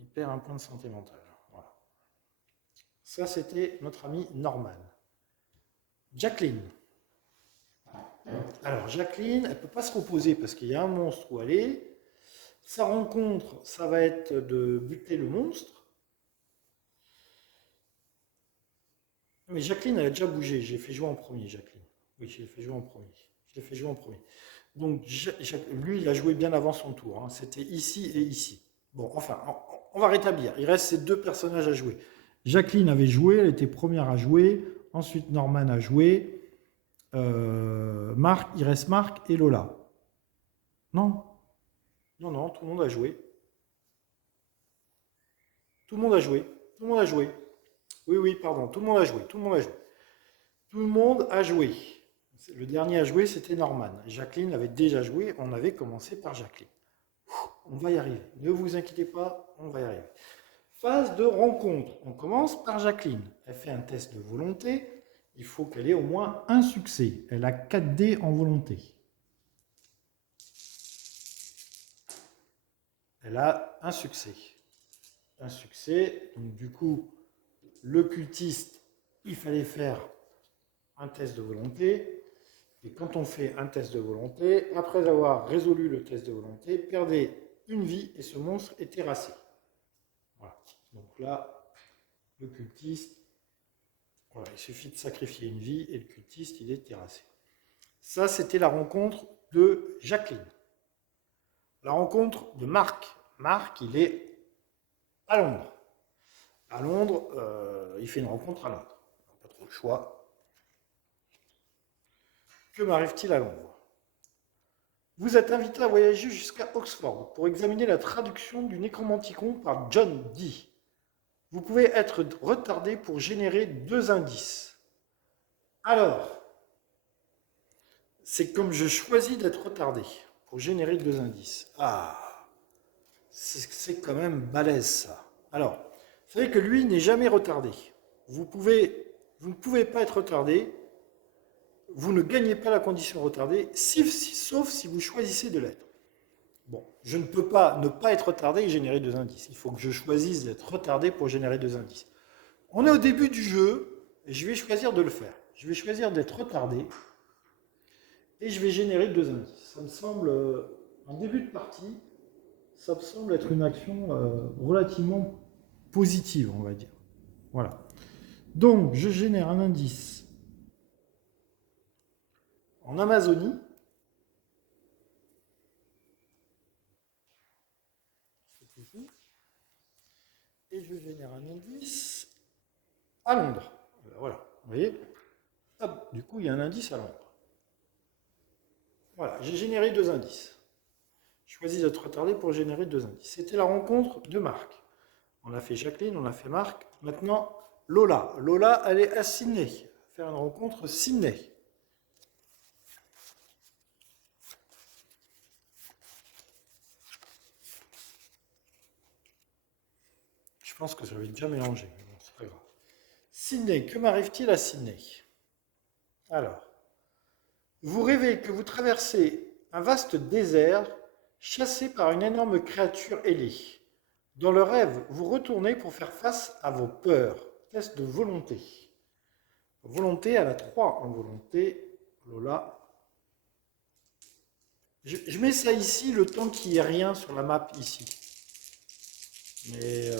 Il perd un point de santé mentale. Voilà. Ça, c'était notre ami Norman. Jacqueline. Alors, Jacqueline, elle ne peut pas se reposer parce qu'il y a un monstre où aller. Sa rencontre, ça va être de buter le monstre. Mais Jacqueline, elle a déjà bougé. J'ai fait jouer en premier, Jacqueline. Oui, j'ai fait jouer en premier. Je l'ai fait jouer en premier. Donc, lui, il a joué bien avant son tour. Hein. C'était ici et ici. Bon, enfin, on va rétablir. Il reste ces deux personnages à jouer. Jacqueline avait joué, elle était première à jouer. Ensuite, Norman a joué. Marc, il reste Marc et Lola. Non? Non, non, tout le monde a joué. Tout le monde a joué. Tout le monde a joué. Oui, oui, pardon. Tout le monde a joué. Tout le monde a joué. Tout le monde a joué. Le dernier à jouer, c'était Norman. Jacqueline avait déjà joué. On avait commencé par Jacqueline. On va y arriver. Ne vous inquiétez pas, on va y arriver. Phase de rencontre. On commence par Jacqueline. Elle fait un test de volonté. Il faut qu'elle ait au moins un succès. Elle a 4 dés en volonté. Elle a un succès. Un succès. Donc du coup, le cultiste, il fallait faire un test de volonté. Et quand on fait un test de volonté, après avoir résolu le test de volonté, perdez une vie et ce monstre est terrassé. Voilà. Donc là, le cultiste, voilà, il suffit de sacrifier une vie et le cultiste, il est terrassé. Ça, c'était la rencontre de Jacqueline. La rencontre de Marc. Marc, il est à Londres. À Londres, il fait une rencontre à Londres. Pas trop le choix. Que m'arrive-t-il à Londres? Vous êtes invité à voyager jusqu'à Oxford pour examiner la traduction du Nécromanticon par John Dee. Vous pouvez être retardé pour générer 2 indices. Alors, c'est comme je choisis d'être retardé pour générer 2 indices. Ah, c'est quand même balèze ça. Alors, vous savez que lui n'est jamais retardé. Vous ne pouvez pas être retardé. vous ne gagnez pas la condition retardée, sauf si vous choisissez de l'être. Bon, je ne peux pas ne pas être retardé et générer 2 indices. Il faut que je choisisse d'être retardé pour générer 2 indices. On est au début du jeu et je vais choisir de le faire. Je vais choisir d'être retardé et je vais générer 2 indices. Ça me semble, en début de partie, ça me semble être une action relativement positive, on va dire. Voilà. Donc, je génère un indice en Amazonie. Et je génère un indice à Londres. Voilà, vous voyez. Hop, du coup, il y a un indice à Londres. Voilà, j'ai généré 2 indices. Je choisis d'être retardé pour générer 2 indices. C'était la rencontre de Marc. On a fait Jacqueline, on a fait Marc. Maintenant, Lola. Lola, elle est à Sydney. Faire une rencontre Sydney. Je pense que ça va être déjà mélangé, mais bon, c'est pas grave. Sydney, que m'arrive-t-il à Sydney? Alors, vous rêvez que vous traversez un vaste désert chassé par une énorme créature ailée. Dans le rêve, vous retournez pour faire face à vos peurs. Test de volonté. Volonté, elle a 3 en volonté. Lola. Je mets ça ici le temps qu'il n'y ait rien sur la map ici. Mais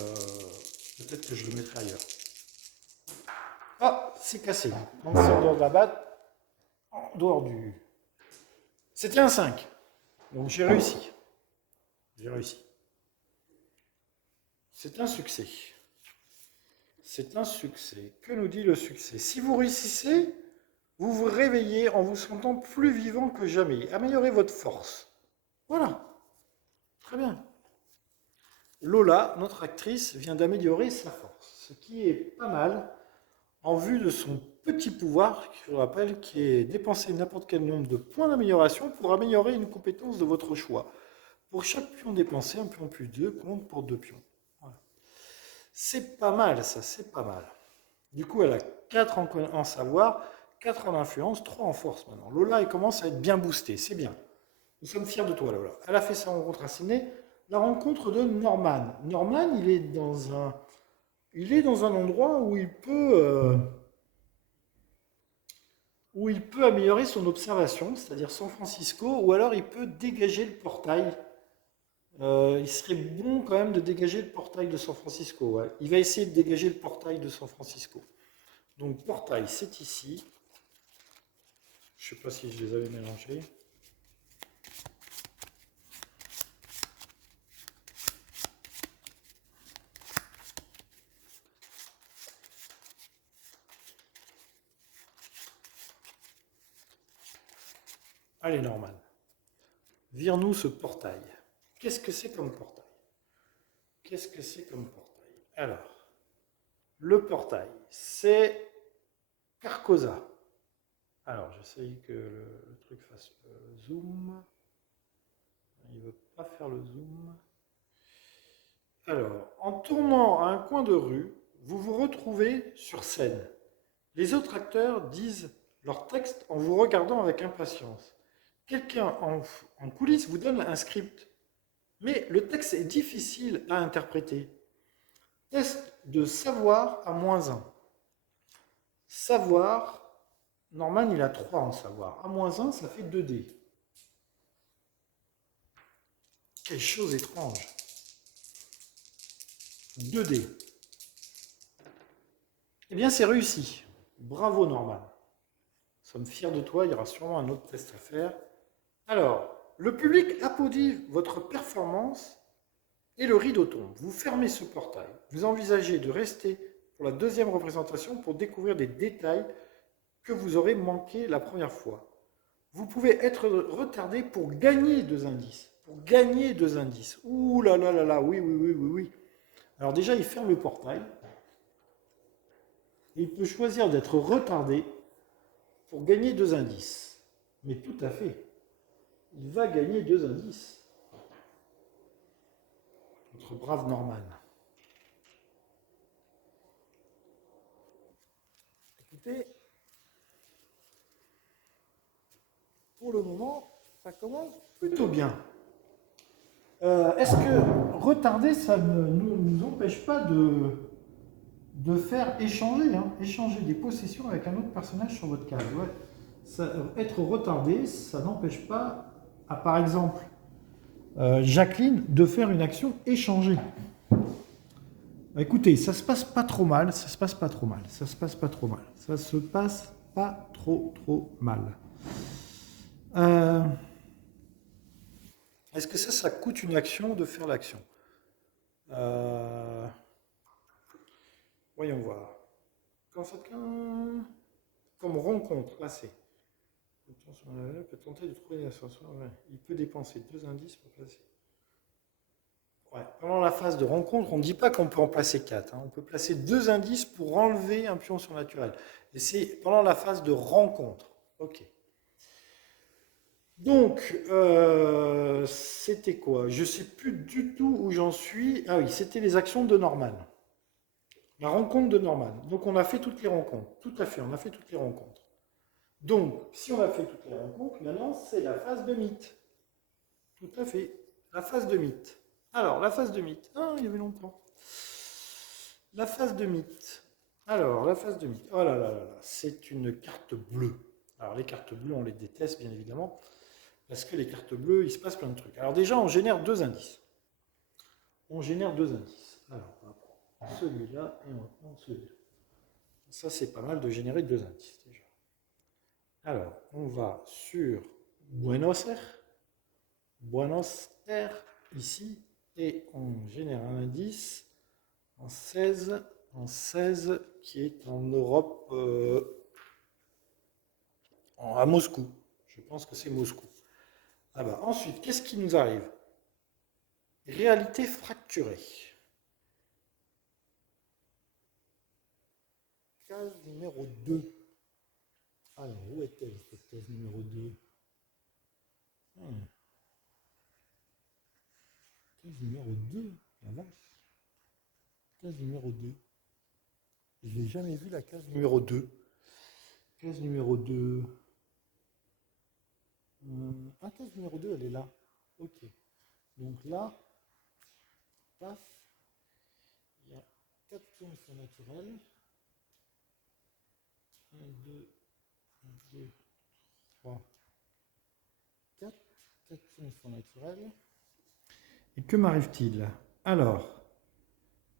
peut-être que je le mettrai ailleurs. Ah, c'est cassé. Donc c'est en dehors de la batte. En dehors du... C'était un 5. Donc j'ai réussi. J'ai réussi. C'est un succès. C'est un succès. Que nous dit le succès? Si vous réussissez, vous vous réveillez en vous sentant plus vivant que jamais. Améliorez votre force. Voilà. Très bien. Lola, notre actrice, vient d'améliorer sa force, ce qui est pas mal en vue de son petit pouvoir, je vous rappelle, qui est dépenser n'importe quel nombre de points d'amélioration pour améliorer une compétence de votre choix. Pour chaque pion dépensé, un pion plus 2 compte pour 2 pions. Voilà. C'est pas mal, ça, c'est pas mal. Du coup, elle a 4 en savoir, 4 en influence, 3 en force maintenant. Lola, elle commence à être bien boostée, c'est bien. Nous sommes fiers de toi, Lola. Elle a fait sa rencontre à Sydney. La rencontre de Norman. Norman, il est dans un endroit où il peut améliorer son observation, c'est-à-dire San Francisco, ou alors il peut dégager le portail. Il serait bon quand même de dégager le portail de San Francisco. Ouais. Il va essayer de dégager le portail de San Francisco. Donc portail, c'est ici. Je ne sais pas si je les avais mélangés. Allez, Norman. Vire-nous ce portail. Qu'est-ce que c'est comme portail? Qu'est-ce que c'est comme portail? Alors, le portail, c'est Carcosa. Alors, j'essaye que le truc fasse le zoom. Il ne veut pas faire le zoom. Alors, en tournant à un coin de rue, vous vous retrouvez sur scène. Les autres acteurs disent leur texte en vous regardant avec impatience. Quelqu'un en coulisses vous donne un script, mais le texte est difficile à interpréter. Test de savoir à -1. Savoir, Norman il a 3 en savoir. À -1, ça fait 2D. Quelle chose étrange. 2D. Eh bien, c'est réussi. Bravo, Norman. Nous sommes fiers de toi. Il y aura sûrement un autre test à faire. Alors, le public applaudit votre performance et le rideau tombe. Vous fermez ce portail. Vous envisagez de rester pour la deuxième représentation pour découvrir des détails que vous aurez manqué la première fois. Vous pouvez être retardé pour gagner 2 indices. Pour gagner 2 indices. Ouh là là là là, oui, oui, oui, oui, oui. Alors déjà, il ferme le portail. Et il peut choisir d'être retardé pour gagner 2 indices. Mais tout à fait. Il va gagner 2 indices. Notre brave Norman. Écoutez, pour le moment, ça commence plutôt bien. Est-ce que retarder, ça ne nous empêche pas de faire échanger, hein, échanger des possessions avec un autre personnage sur votre case? Ouais. Être retardé, ça n'empêche pas, par exemple, Jacqueline, de faire une action échangée. Écoutez, ça se passe pas trop mal, ça se passe pas trop mal, ça se passe pas trop mal, ça se passe pas trop mal. Est-ce que ça coûte une action de faire l'action? Voyons voir. Comme rencontre, placée. Peut tenter de trouver une association. Il peut dépenser 2 indices pour placer. Ouais. Pendant la phase de rencontre, on ne dit pas qu'on peut en placer 4. Hein. On peut placer 2 indices pour enlever un pion surnaturel. Et c'est pendant la phase de rencontre. Ok. Donc, c'était quoi? Je ne sais plus du tout où j'en suis. Ah oui, c'était les actions de Norman. La rencontre de Norman. Donc, on a fait toutes les rencontres. Tout à fait, on a fait toutes les rencontres. Donc, si on a fait toutes les rencontres, maintenant, c'est la phase de mythe. Tout à fait, la phase de mythe. Alors, la phase de mythe. Ah, il y avait longtemps. La phase de mythe. Alors, la phase de mythe. Oh là là là là, c'est une carte bleue. Alors, les cartes bleues, on les déteste, bien évidemment. Parce que les cartes bleues, il se passe plein de trucs. Alors déjà, on génère 2 indices. On génère 2 indices. Alors, on va prendre celui-là et on va prendre celui-là. Ça, c'est pas mal de générer 2 indices déjà. Alors, on va sur Buenos Aires. Buenos Aires, ici. Et on génère un indice en 16 qui est en Europe, à Moscou. Je pense que c'est Moscou. Ah bah, ensuite, qu'est-ce qui nous arrive? Réalité fracturée. Case numéro 2. Alors, où est-elle cette case numéro 2? Case numéro 2, la vache. Case numéro 2. Je n'ai jamais vu la case numéro 2. Case numéro 2. Case numéro 2, elle est là. Ok. Donc là, paf, il y a 4 pions surnaturels. 1, 2, 2, 3, 4. 4 pions surnaturels. Et que m'arrive-t-il? Alors,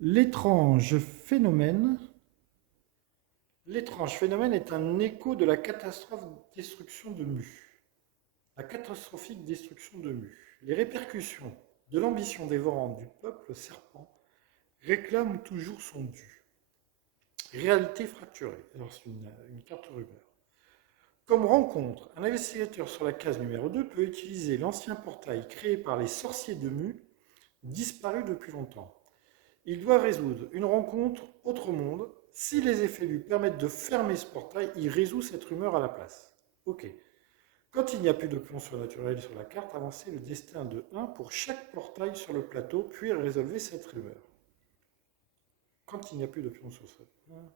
l'étrange phénomène. L'étrange phénomène est un écho de la catastrophe destruction de Mu. La catastrophique destruction de Mu. Les répercussions de l'ambition dévorante du peuple serpent réclament toujours son dû. Réalité fracturée. Alors c'est une carte rumeur. Comme rencontre, un investigateur sur la case numéro 2 peut utiliser l'ancien portail créé par les sorciers de Mu, disparu depuis longtemps. Il doit résoudre une rencontre autre monde. Si les effets lui permettent de fermer ce portail, il résout cette rumeur à la place. Ok. Quand il n'y a plus de pions surnaturels sur la carte, avancez le destin de 1 pour chaque portail sur le plateau, puis résolvez cette rumeur. Quand il n'y a plus de pions surnaturels,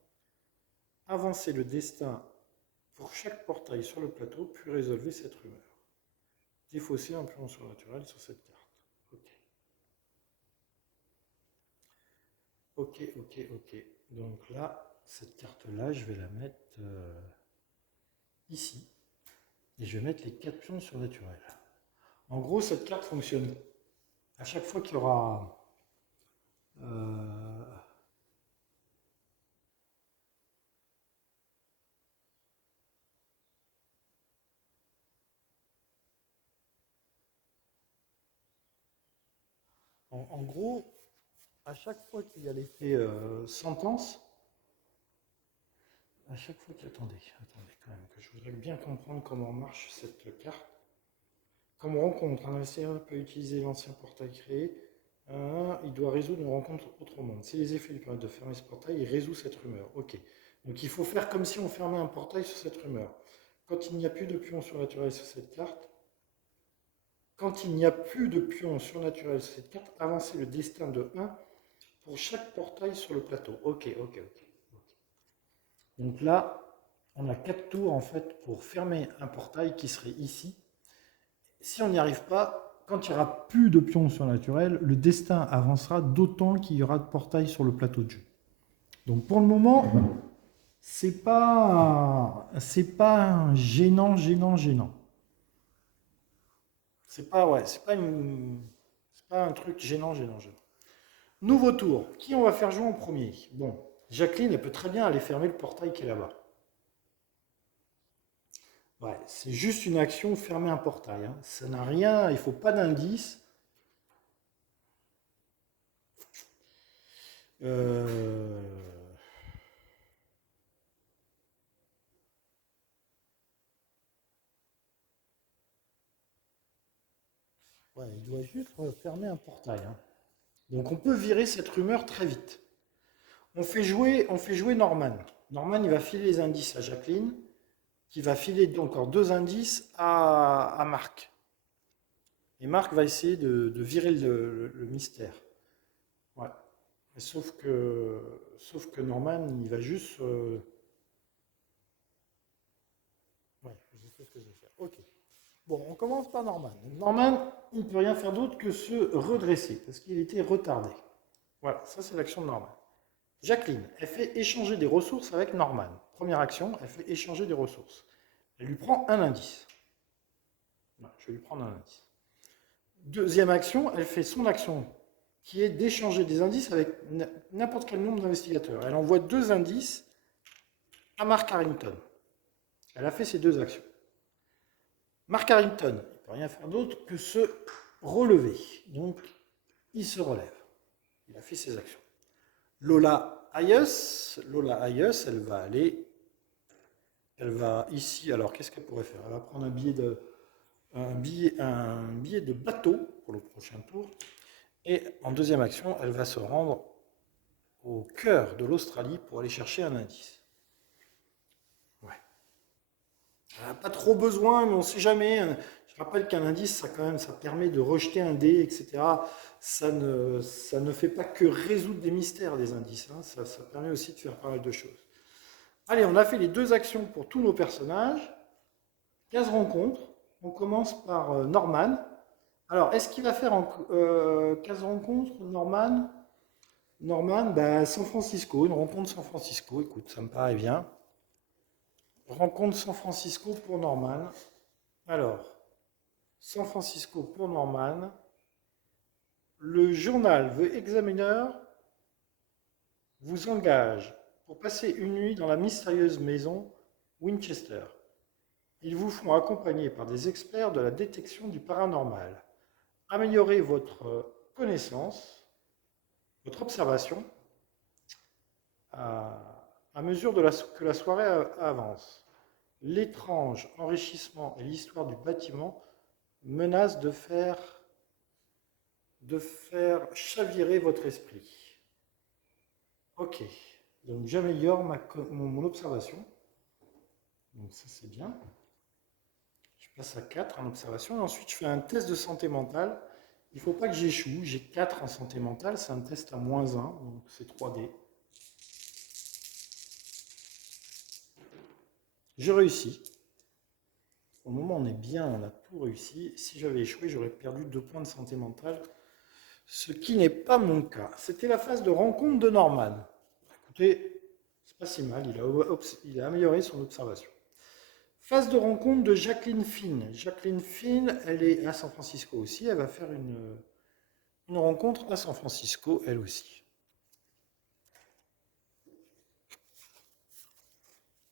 avancez le destin pour chaque portail sur le plateau, puis résolvez cette rumeur. Défaussez un pion surnaturel sur cette carte. Ok. Donc là, cette carte-là, je vais la mettre ici. Et je vais mettre les 4 pions surnaturels. En gros, cette carte fonctionne à chaque fois qu'il y aura... En gros, à chaque fois qu'il y a l'effet sentence, à chaque fois qu'il... Attendez quand même, que je voudrais bien comprendre comment marche cette carte. Comme rencontre, un investigateur peut utiliser l'ancien portail créé. Il doit résoudre une rencontre autrement. Si les effets lui permettent de fermer ce portail, il résout cette rumeur. Ok. Donc il faut faire comme si on fermait un portail sur cette rumeur. Quand il n'y a plus de pions surnaturels sur cette carte, avancez le destin de 1 pour chaque portail sur le plateau. Ok. Donc là, on a 4 tours en fait pour fermer un portail qui serait ici. Si on n'y arrive pas, quand il n'y aura plus de pions surnaturels, le destin avancera d'autant qu'il y aura de portails sur le plateau de jeu. Donc pour le moment, c'est pas gênant. C'est pas un truc gênant. Nouveau tour. Qui on va faire jouer en premier? Bon, Jacqueline, elle peut très bien aller fermer le portail qui est là-bas. Ouais, c'est juste une action, fermer un portail, hein. Ça n'a rien, il faut pas d'indice. Euh, Ouais, il doit juste fermer un portail, hein. Donc on peut virer cette rumeur très vite. On fait jouer Norman. Norman, il va filer les indices à Jacqueline, qui va filer encore 2 indices à Marc. Et Marc va essayer de virer le mystère. Ouais. Sauf que Norman, il va juste. Ouais, je sais ce que je vais faire. Ok. Bon, on commence par Norman. Norman, il ne peut rien faire d'autre que se redresser, parce qu'il était retardé. Voilà, ça c'est l'action de Norman. Jacqueline, elle fait échanger des ressources avec Norman. Première action, elle fait échanger des ressources. Elle lui prend un indice. Non, je vais lui prendre un indice. Deuxième action, elle fait son action, qui est d'échanger des indices avec n'importe quel nombre d'investigateurs. Elle envoie 2 indices à Mark Harrington. Elle a fait ces 2 actions. Mark Harrington, il ne peut rien faire d'autre que se relever. Donc, il se relève. Il a fait ses actions. Lola Hayes, elle va ici. Alors, qu'est-ce qu'elle pourrait faire? Elle va prendre un billet de bateau pour le prochain tour. Et en deuxième action, elle va se rendre au cœur de l'Australie pour aller chercher un indice. Ouais. Elle n'a pas trop besoin, mais on ne sait jamais. Je rappelle qu'un indice, ça permet de rejeter un dé, etc. Ça ne fait pas que résoudre des mystères, les indices, hein. Ça permet aussi de faire pas mal de choses. Allez, on a fait les 2 actions pour tous nos personnages. 15 rencontres. On commence par Norman. Alors, est-ce qu'il va faire 15 rencontres, Norman? Norman, San Francisco, une rencontre San Francisco. Écoute, ça me paraît bien. Rencontre San Francisco pour Norman. Alors, San Francisco pour Norman. Le journal The Examiner vous engage pour passer une nuit dans la mystérieuse maison Winchester. Ils vous font accompagner par des experts de la détection du paranormal. Améliorez votre connaissance, votre observation, à mesure que la soirée avance. L'étrange enrichissement et l'histoire du bâtiment menacent de faire chavirer votre esprit. Ok, donc j'améliore mon observation. Donc ça c'est bien. Je passe à 4 en observation. Et ensuite je fais un test de santé mentale. Il ne faut pas que j'échoue. J'ai 4 en santé mentale. C'est un test à -1, donc c'est 3D. Je réussis. Au moment où on est bien, on a tout réussi. Si j'avais échoué, j'aurais perdu 2 points de santé mentale. Ce qui n'est pas mon cas. C'était la phase de rencontre de Norman. Écoutez, c'est pas si mal. Il a amélioré son observation. Phase de rencontre de Jacqueline Finn. Jacqueline Finn, elle est à San Francisco aussi. Elle va faire une rencontre à San Francisco, elle aussi.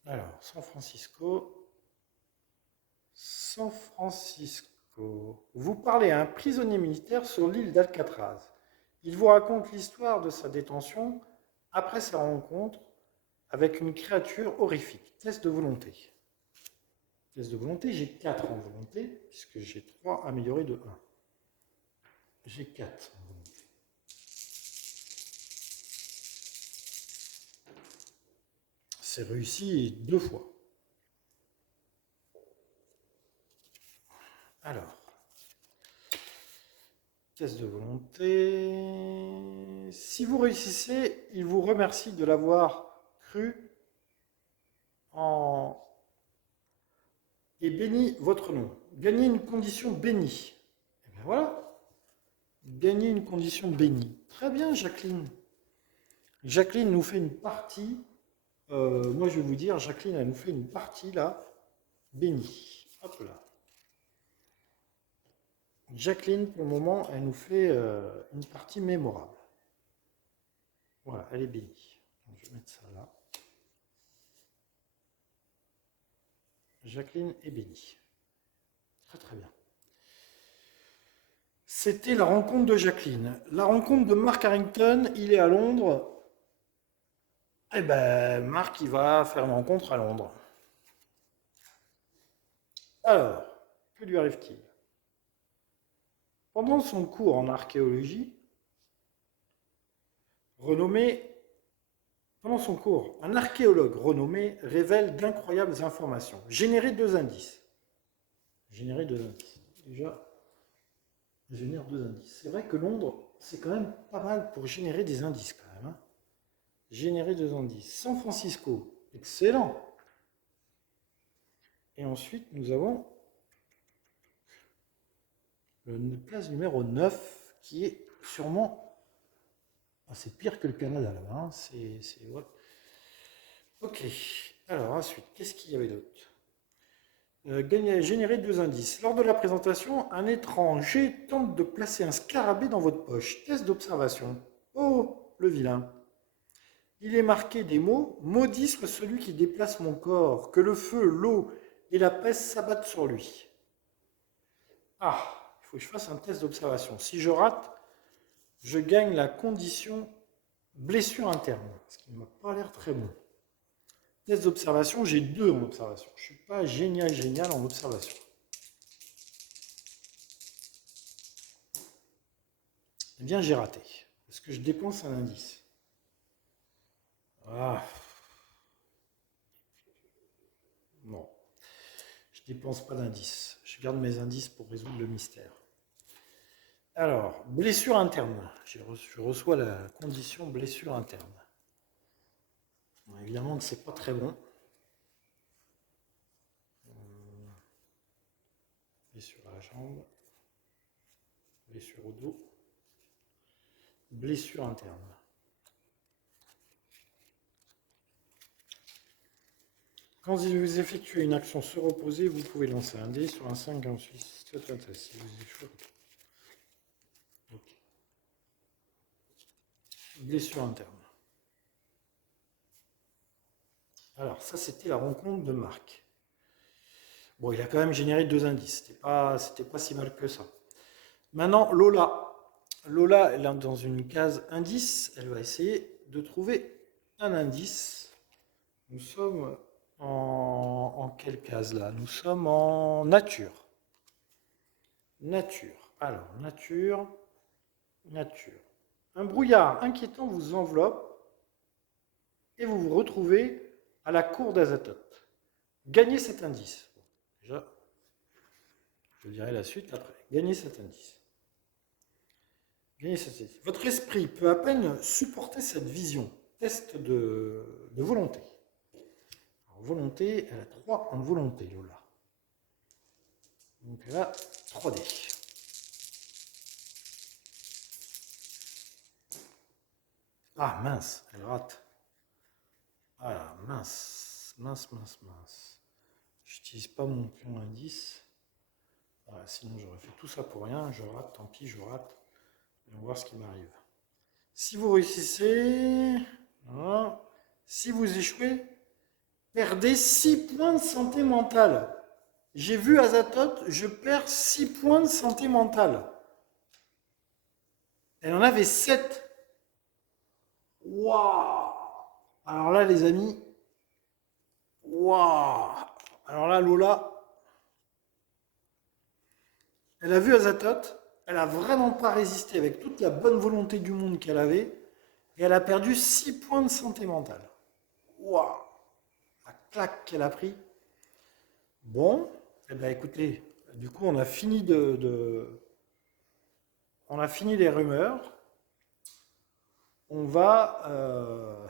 Alors, San Francisco. Vous parlez à un prisonnier militaire sur l'île d'Alcatraz. Il vous raconte l'histoire de sa détention après sa rencontre avec une créature horrifique. Test de volonté. Test de volonté, j'ai 4 en volonté, puisque j'ai 3 améliorés de 1. J'ai 4 en volonté. C'est réussi 2 fois. Alors, test de volonté. Si vous réussissez, il vous remercie de l'avoir cru en... et bénit votre nom. Gagnez une condition bénie. Et bien voilà. Gagnez une condition bénie. Très bien, Jacqueline. Jacqueline nous fait une partie. Moi, je vais vous dire, Jacqueline, elle nous fait une partie là, bénie. Hop là. Jacqueline, pour le moment, elle nous fait une partie mémorable. Voilà, elle est bénie. Donc, je vais mettre ça là. Jacqueline est bénie. Très très bien. C'était la rencontre de Jacqueline. La rencontre de Mark Harrington, il est à Londres. Eh ben, Mark, il va faire une rencontre à Londres. Alors, que lui arrive-t-il? Pendant son cours en archéologie, pendant son cours, un archéologue renommé révèle d'incroyables informations. Générer deux indices. Déjà, génère deux indices. C'est vrai que Londres, c'est quand même pas mal pour générer des indices quand même. Hein. Générer deux indices. San Francisco, excellent. Et ensuite, nous avons le place numéro 9 qui est sûrement... Ah, c'est pire que le Canada là-bas. Hein. Ouais. Ok. Alors ensuite, qu'est-ce qu'il y avait d'autre? Générer deux indices. Lors de la présentation, un étranger tente de placer un scarabée dans votre poche. Test d'observation. Oh, le vilain. Il est marqué des mots. Maudit soit celui qui déplace mon corps. Que le feu, l'eau et la peste s'abattent sur lui. Ah, il faut que je fasse un test d'observation. Si je rate, je gagne la condition blessure interne. Ce qui ne m'a pas l'air très bon. Test d'observation, j'ai 2 en observation. Je ne suis pas génial en observation. Eh bien, j'ai raté. Parce que je dépense un indice. Ah. Non. Je ne dépense pas d'indice. Je garde mes indices pour résoudre le mystère. Alors, blessure interne. Je reçois la condition blessure interne. Bon, évidemment que c'est pas très bon. Blessure à la jambe. Blessure au dos. Blessure interne. Quand vous effectuez une action se reposer, vous pouvez lancer un dé sur un 5 ensuite. Si vous échouez. Okay. Blessure interne. Alors, ça, c'était la rencontre de Marc. Bon, il a quand même généré 2 indices. C'était pas si mal que ça. Maintenant, Lola. Lola, elle est dans une case indice. Elle va essayer de trouver un indice. Nous sommes en quelle case là? Nous sommes en nature. Nature. Alors, nature. Un brouillard inquiétant vous enveloppe et vous vous retrouvez à la cour d'Azathoth. Gagnez cet indice. Bon, déjà, je dirai la suite après. Gagnez cet indice. Votre esprit peut à peine supporter cette vision. Test de volonté. Alors, volonté, elle a 3 en volonté, Lola. Donc elle a 3 dés. Ah mince, elle rate. Ah mince. J'utilise pas mon pion indice. Voilà, sinon j'aurais fait tout ça pour rien. Je rate, tant pis, je rate. On va voir ce qui m'arrive. Si vous réussissez, voilà. Si vous échouez, perdez 6 points de santé mentale. J'ai vu Azathoth, je perds 6 points de santé mentale. Elle en avait 7. Waouh! Alors là, les amis, waouh! Alors là, Lola, elle a vu Azathoth, elle a vraiment pas résisté avec toute la bonne volonté du monde qu'elle avait, et elle a perdu 6 points de santé mentale. Waouh! La claque qu'elle a pris. Bon, eh ben écoutez, du coup on a fini on a fini les rumeurs. On va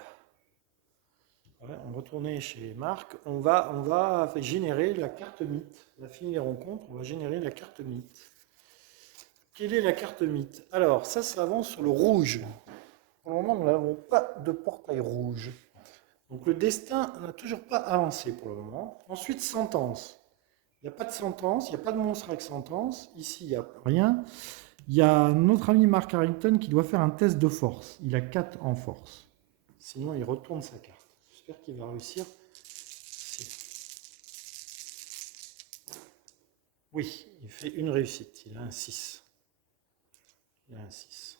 Ouais, on retournait chez Marc, on va générer la carte mythe. On a fini les rencontres, on va générer la carte mythe. Quelle est la carte mythe? Alors, ça avance sur le rouge. Pour le moment, nous n'avons pas de portail rouge. Donc le destin n'a toujours pas avancé pour le moment. Ensuite, sentence. Il n'y a pas de sentence, il n'y a pas de monstre avec sentence. Ici, il n'y a rien. Il y a notre ami Mark Harrington qui doit faire un test de force. Il a 4 en force. Sinon, il retourne sa carte. J'espère qu'il va réussir. Oui, il fait une réussite. Il a un 6. Il a un 6.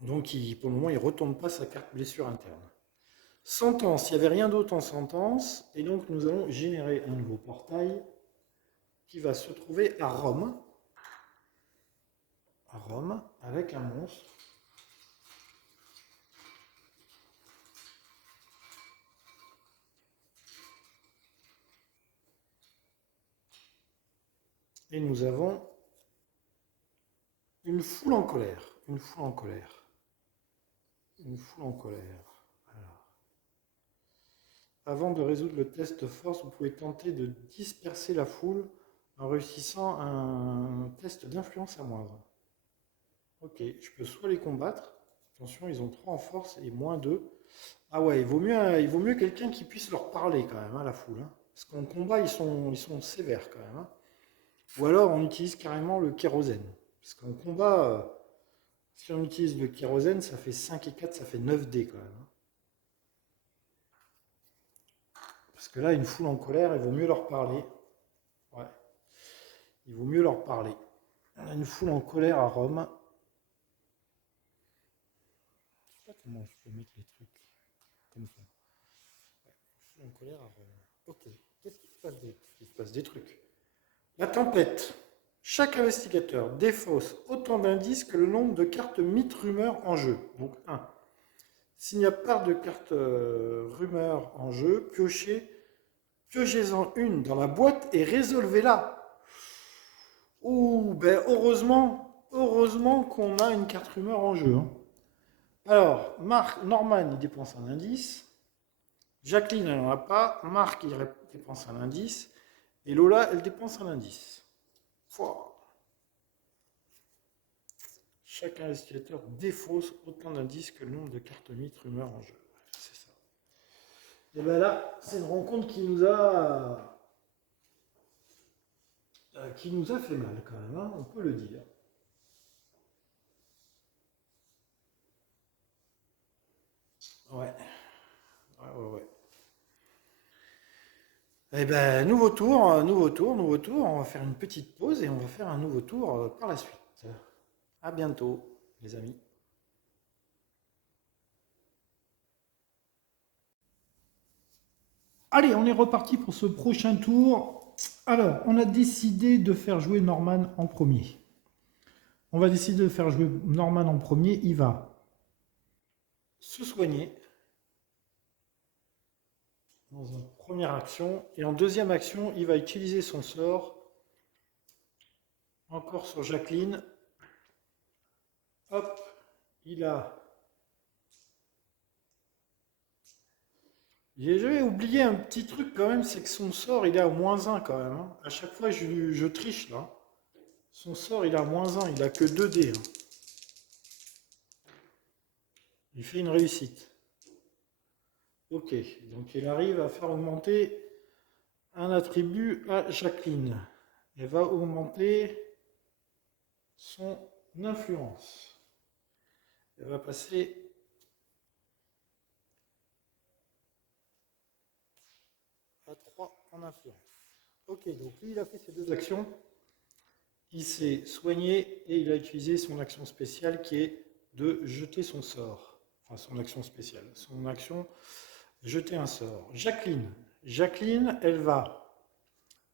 Donc, pour le moment, il ne retourne pas sa carte blessure interne. Sentence, il n'y avait rien d'autre en sentence. Et donc, nous allons générer un nouveau portail qui va se trouver à Rome. À Rome, avec un monstre. Et nous avons une foule en colère. Une foule en colère. Une foule en colère. Alors. Avant de résoudre le test de force, vous pouvez tenter de disperser la foule en réussissant un test d'influence à moindre. Ok, je peux soit les combattre. Attention, ils ont 3 en force et moins 2. Ah ouais, il vaut mieux quelqu'un qui puisse leur parler quand même, hein, la foule. Hein. Parce qu'en combat, ils sont sévères quand même. Hein. Ou alors, on utilise carrément le kérosène. Parce qu'en combat, si on utilise le kérosène, ça fait 5 et 4, ça fait 9 dés quand même. Hein. Parce que là, une foule en colère, il vaut mieux leur parler. Ouais. Il vaut mieux leur parler. On a une foule en colère à Rome. Je sais pas comment je peux mettre les trucs comme ça. Ouais. Une foule en colère à Rome. Ok. Qu'est-ce qui se passe Il se passe des trucs. La tempête. Chaque investigateur défausse autant d'indices que le nombre de cartes mythes rumeurs en jeu. Donc 1. S'il n'y a pas de carte rumeur en jeu, piochez-en une dans la boîte et résolvez-la. Ouh, ben heureusement qu'on a une carte rumeur en jeu. Hein. Alors, Norman, il dépense un indice. Jacqueline, elle n'en a pas. Marc, il dépense un indice. Et Lola, elle dépense un indice. Pouah. Chaque investigateur défausse autant d'indices que le nombre de cartes mythes rumeurs en jeu. C'est ça. Et bien là, c'est une rencontre qui nous a fait mal quand même, hein, on peut le dire. Ouais. Ouais. Eh ben, nouveau tour. On va faire une petite pause et on va faire un nouveau tour par la suite. À bientôt, les amis. Allez, on est reparti pour ce prochain tour. Alors, on a décidé de faire jouer Norman en premier. On va décider de faire jouer Norman en premier. Il va se soigner dans une première action. Et en deuxième action, il va utiliser son sort. Encore sur Jacqueline. Hop, il a... J'ai oublié un petit truc quand même, c'est que son sort, il est à -1 quand même. Hein. À chaque fois, je triche là. Son sort, il est à -1, il a que 2 dés. Hein. Il fait une réussite. Ok, donc il arrive à faire augmenter un attribut à Jacqueline. Elle va augmenter son influence. Elle va passer à 3 en influence. Ok, donc lui, il a fait ses 2 actions. Il s'est soigné et il a utilisé son action spéciale qui est de jeter son sort. Enfin, son action spéciale. Son action, jeter un sort. Jacqueline, elle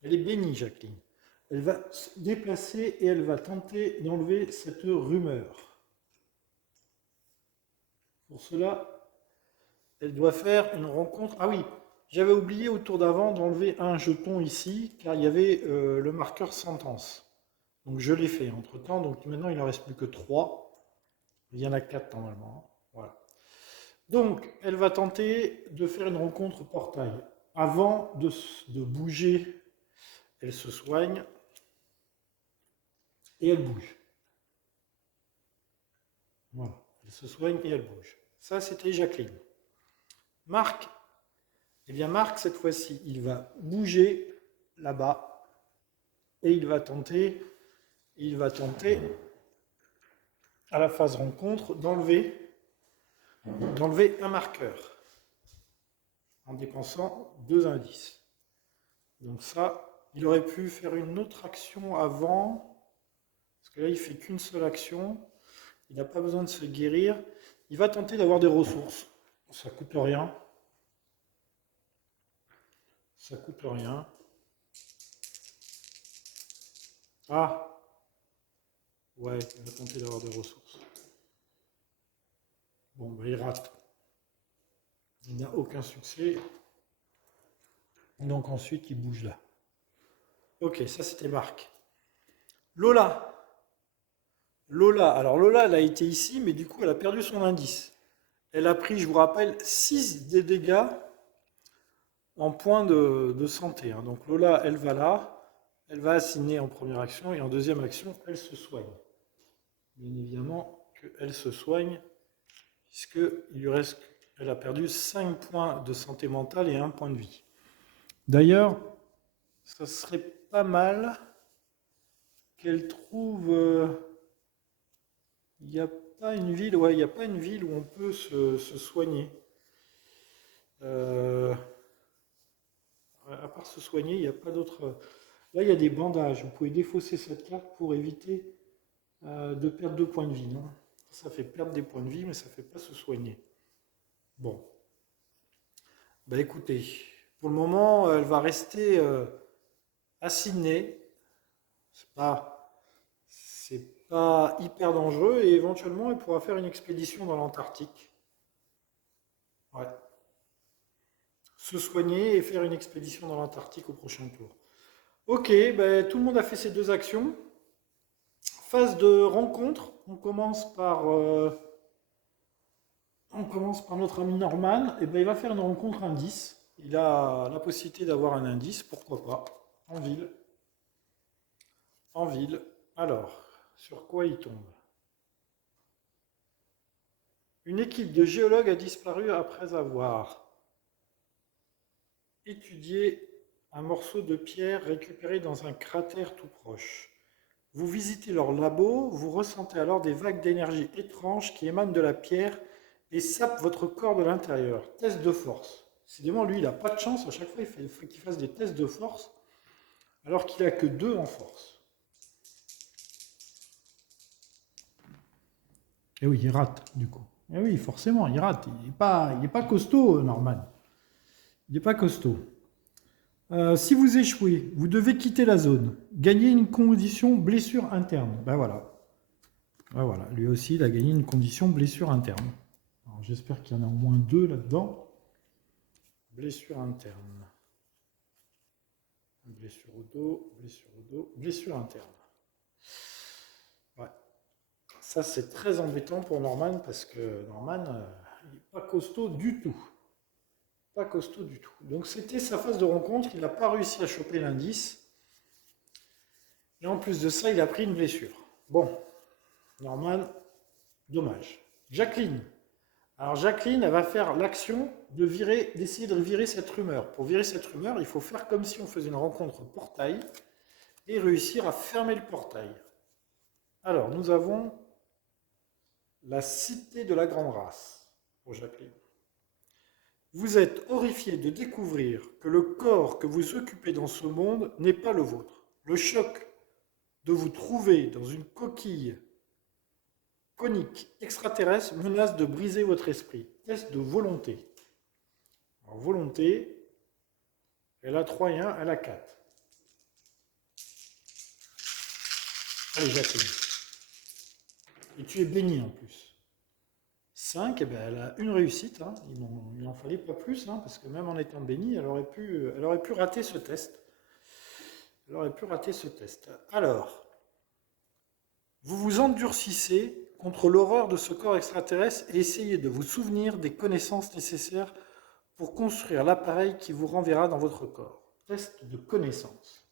est bénie, Jacqueline. Elle va se déplacer et elle va tenter d'enlever cette rumeur. Pour cela, elle doit faire une rencontre. Ah oui, j'avais oublié au tour d'avant d'enlever un jeton ici, car il y avait le marqueur sentence. Donc je l'ai fait entre temps, donc maintenant il ne en reste plus que 3. Il y en a 4 normalement. Voilà. Donc, elle va tenter de faire une rencontre portail. Avant de bouger, elle se soigne et elle bouge. Voilà, elle se soigne et elle bouge. Ça, c'était Jacqueline. Marc, eh bien Marc, cette fois-ci, il va bouger là-bas et il va tenter à la phase rencontre d'enlever un marqueur en dépensant 2 indices. Donc ça, il aurait pu faire une autre action avant, parce que là, il fait qu'une seule action. Il n'a pas besoin de se guérir. Il va tenter d'avoir des ressources. Ça coûte rien. Ça coûte rien. Ah, ouais, il va tenter d'avoir des ressources. Bon, ben, il rate. Il n'a aucun succès. Donc ensuite, il bouge là. Ok, ça c'était Marc. Lola. Lola, alors Lola, elle a été ici, mais du coup, elle a perdu son indice. Elle a pris, je vous rappelle, 6 des dégâts en points de santé. Hein. Donc Lola, elle va là. Elle va assigner en première action et en deuxième action, elle se soigne. Bien évidemment qu'elle se soigne, puisqu'il lui reste, elle a perdu 5 points de santé mentale et 1 point de vie. D'ailleurs, ça serait pas mal qu'elle trouve... il n'y a pas une ville, ouais, il n'y a pas une ville où on peut se soigner. À part se soigner, il n'y a pas d'autre. Là, il y a des bandages. Vous pouvez défausser cette carte pour éviter de perdre 2 points de vie. Non, ça fait perdre des points de vie, mais ça ne fait pas se soigner. Bon. Bah écoutez, pour le moment, elle va rester à Sydney. C'est pas hyper dangereux et éventuellement, elle pourra faire une expédition dans l'Antarctique. Ouais. Se soigner et faire une expédition dans l'Antarctique au prochain tour. Ok, ben, tout le monde a fait ses 2 actions. Phase de rencontre, on commence par notre ami Norman. Et ben, il va faire une rencontre indice. Il a la possibilité d'avoir un indice, pourquoi pas, en ville. En ville. Alors, sur quoi il tombe? Une équipe de géologues a disparu après avoir étudié un morceau de pierre récupéré dans un cratère tout proche. Vous visitez leur labo, vous ressentez alors des vagues d'énergie étranges qui émanent de la pierre et sapent votre corps de l'intérieur. Test de force. Décidément, lui, il n'a pas de chance. À chaque fois, il faut qu'il fasse des tests de force, alors qu'il n'a que 2 en force. Et oui, il rate, du coup. Et oui, forcément, il rate. Il n'est pas costaud, Norman. Il n'est pas costaud. Si vous échouez, vous devez quitter la zone. Gagnez une condition blessure interne. Ben voilà. Ben voilà. Lui aussi, il a gagné une condition blessure interne. J'espère qu'il y en a au moins 2 là-dedans. Blessure interne. Blessure au dos, blessure interne. Ouais. Ça, c'est très embêtant pour Norman parce que Norman, il n'est pas costaud du tout. Pas costaud du tout. Donc c'était sa phase de rencontre, il n'a pas réussi à choper l'indice. Et en plus de ça, il a pris une blessure. Bon, Norman, dommage. Jacqueline. Alors Jacqueline, elle va faire l'action d'essayer de virer cette rumeur. Pour virer cette rumeur, il faut faire comme si on faisait une rencontre portail et réussir à fermer le portail. Alors, nous avons la cité de la grande race pour Jacqueline. Vous êtes horrifié de découvrir que le corps que vous occupez dans ce monde n'est pas le vôtre. Le choc de vous trouver dans une coquille conique extraterrestre menace de briser votre esprit. Test de volonté. Alors, volonté, elle a 3 et 1, elle a 4. Allez, Jacqueline. Et tu es béni en plus. 5, eh ben, elle a une réussite. Hein. Il n'en fallait pas plus, hein, parce que même en étant bénie, elle aurait pu rater ce test. Elle aurait pu rater ce test. Alors, vous vous endurcissez contre l'horreur de ce corps extraterrestre et essayez de vous souvenir des connaissances nécessaires pour construire l'appareil qui vous renverra dans votre corps. Test de connaissance.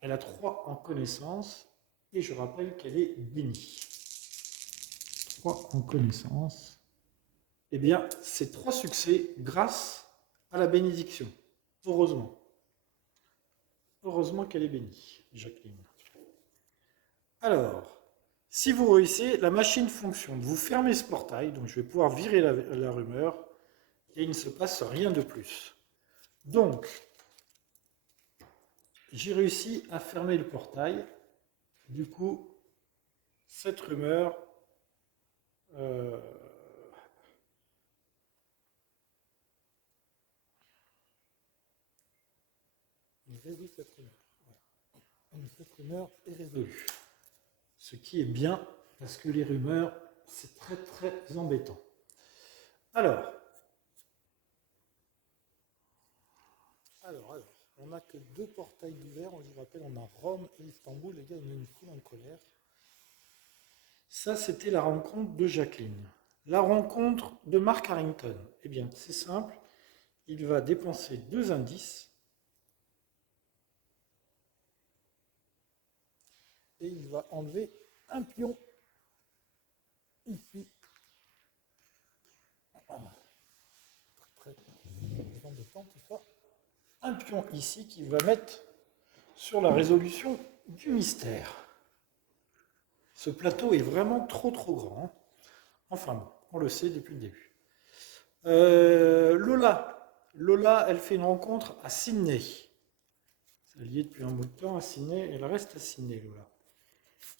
Elle a 3 en connaissance et je rappelle qu'elle est bénie. 3 en connaissance. Eh bien, c'est 3 succès grâce à la bénédiction. Heureusement. Heureusement qu'elle est bénie, Jacqueline. Alors, si vous réussissez, la machine fonctionne. Vous fermez ce portail, donc je vais pouvoir virer la rumeur, et il ne se passe rien de plus. Donc, j'ai réussi à fermer le portail. Du coup, cette rumeur... Cette rumeur est résolue. Ce qui est bien, parce que les rumeurs, c'est très très embêtant. Alors, on n'a que 2 portails d'ouvert, je vous rappelle, on a Rome et Istanbul, les gars, il y a une foule en colère. Ça, c'était la rencontre de Jacqueline. La rencontre de Mark Harrington, eh bien, c'est simple, il va dépenser 2 indices, et il va enlever un pion ici. Un pion ici qui va mettre sur la résolution du mystère. Ce plateau est vraiment trop grand. Enfin bon, on le sait depuis le début. Lola, elle fait une rencontre à Sydney. C'est lié depuis un bout de temps à Sydney. Elle reste à Sydney, Lola.